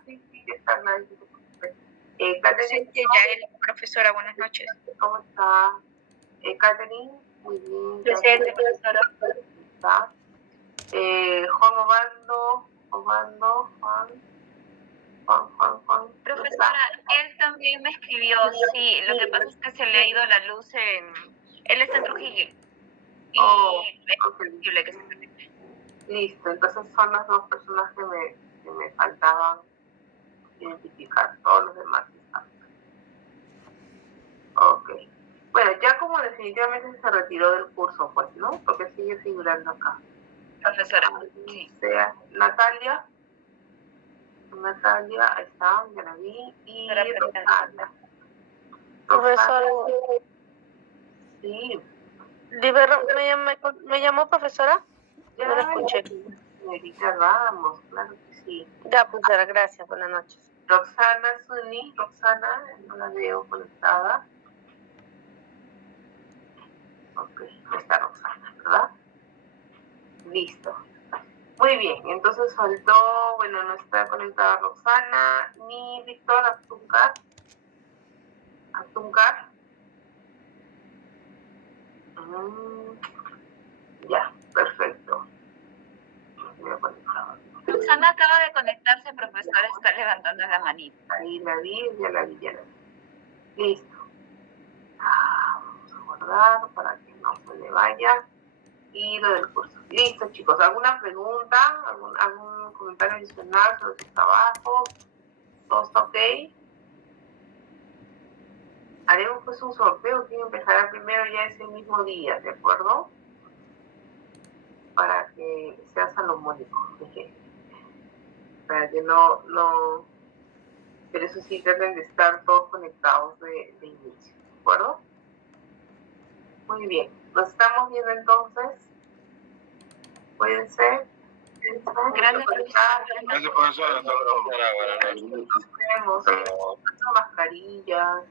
Sí, está nadie. Catherine, Profesora, buenas noches. ¿cómo está? Catherine, muy bien. Presente, profesora. Está. Juan Juan. Profesora, él también me escribió, sí, lo que pasa es que se le ha ido la luz él está en Trujillo. Y es imposible que se conecte. Listo, entonces son las dos personas que me faltaban identificar, todos los demás están. Ok. Bueno, ya como definitivamente se retiró del curso, pues, ¿no? Porque sigue figurando acá. Profesora, sí. Sea Natalia, ahí está, ya la vi. Y Rosana. Profesora. Sí. ¿Me llamó profesora? Ya No la escuché. Señorita Ramos, claro que sí. Ya, profesora, gracias, buenas noches. Roxana Zuni, no la veo conectada. Ok, no está Roxana, ¿verdad? Listo. Muy bien, entonces faltó, bueno, no está conectada Roxana, ni Víctor Azúcar. Ya, perfecto. Roxana acaba de conectarse, profesora, está levantando la manita. Ahí la vi. Listo. Vamos a guardar para que no se le vaya. Y lo del curso. Listo, chicos. ¿Alguna pregunta? ¿Algún comentario adicional sobre sus trabajos? ¿Todo está ok? Haremos pues un sorteo que empezará primero ya ese mismo día, ¿de acuerdo? Para que sea salomónico. Para que no... Pero eso sí, traten de estar todos conectados de inicio, ¿de acuerdo? Muy bien. Nos estamos viendo entonces. Cuídense. Gracias, profesora. Gracias, profesora. Hasta luego. Nos vemos. Mascarillas.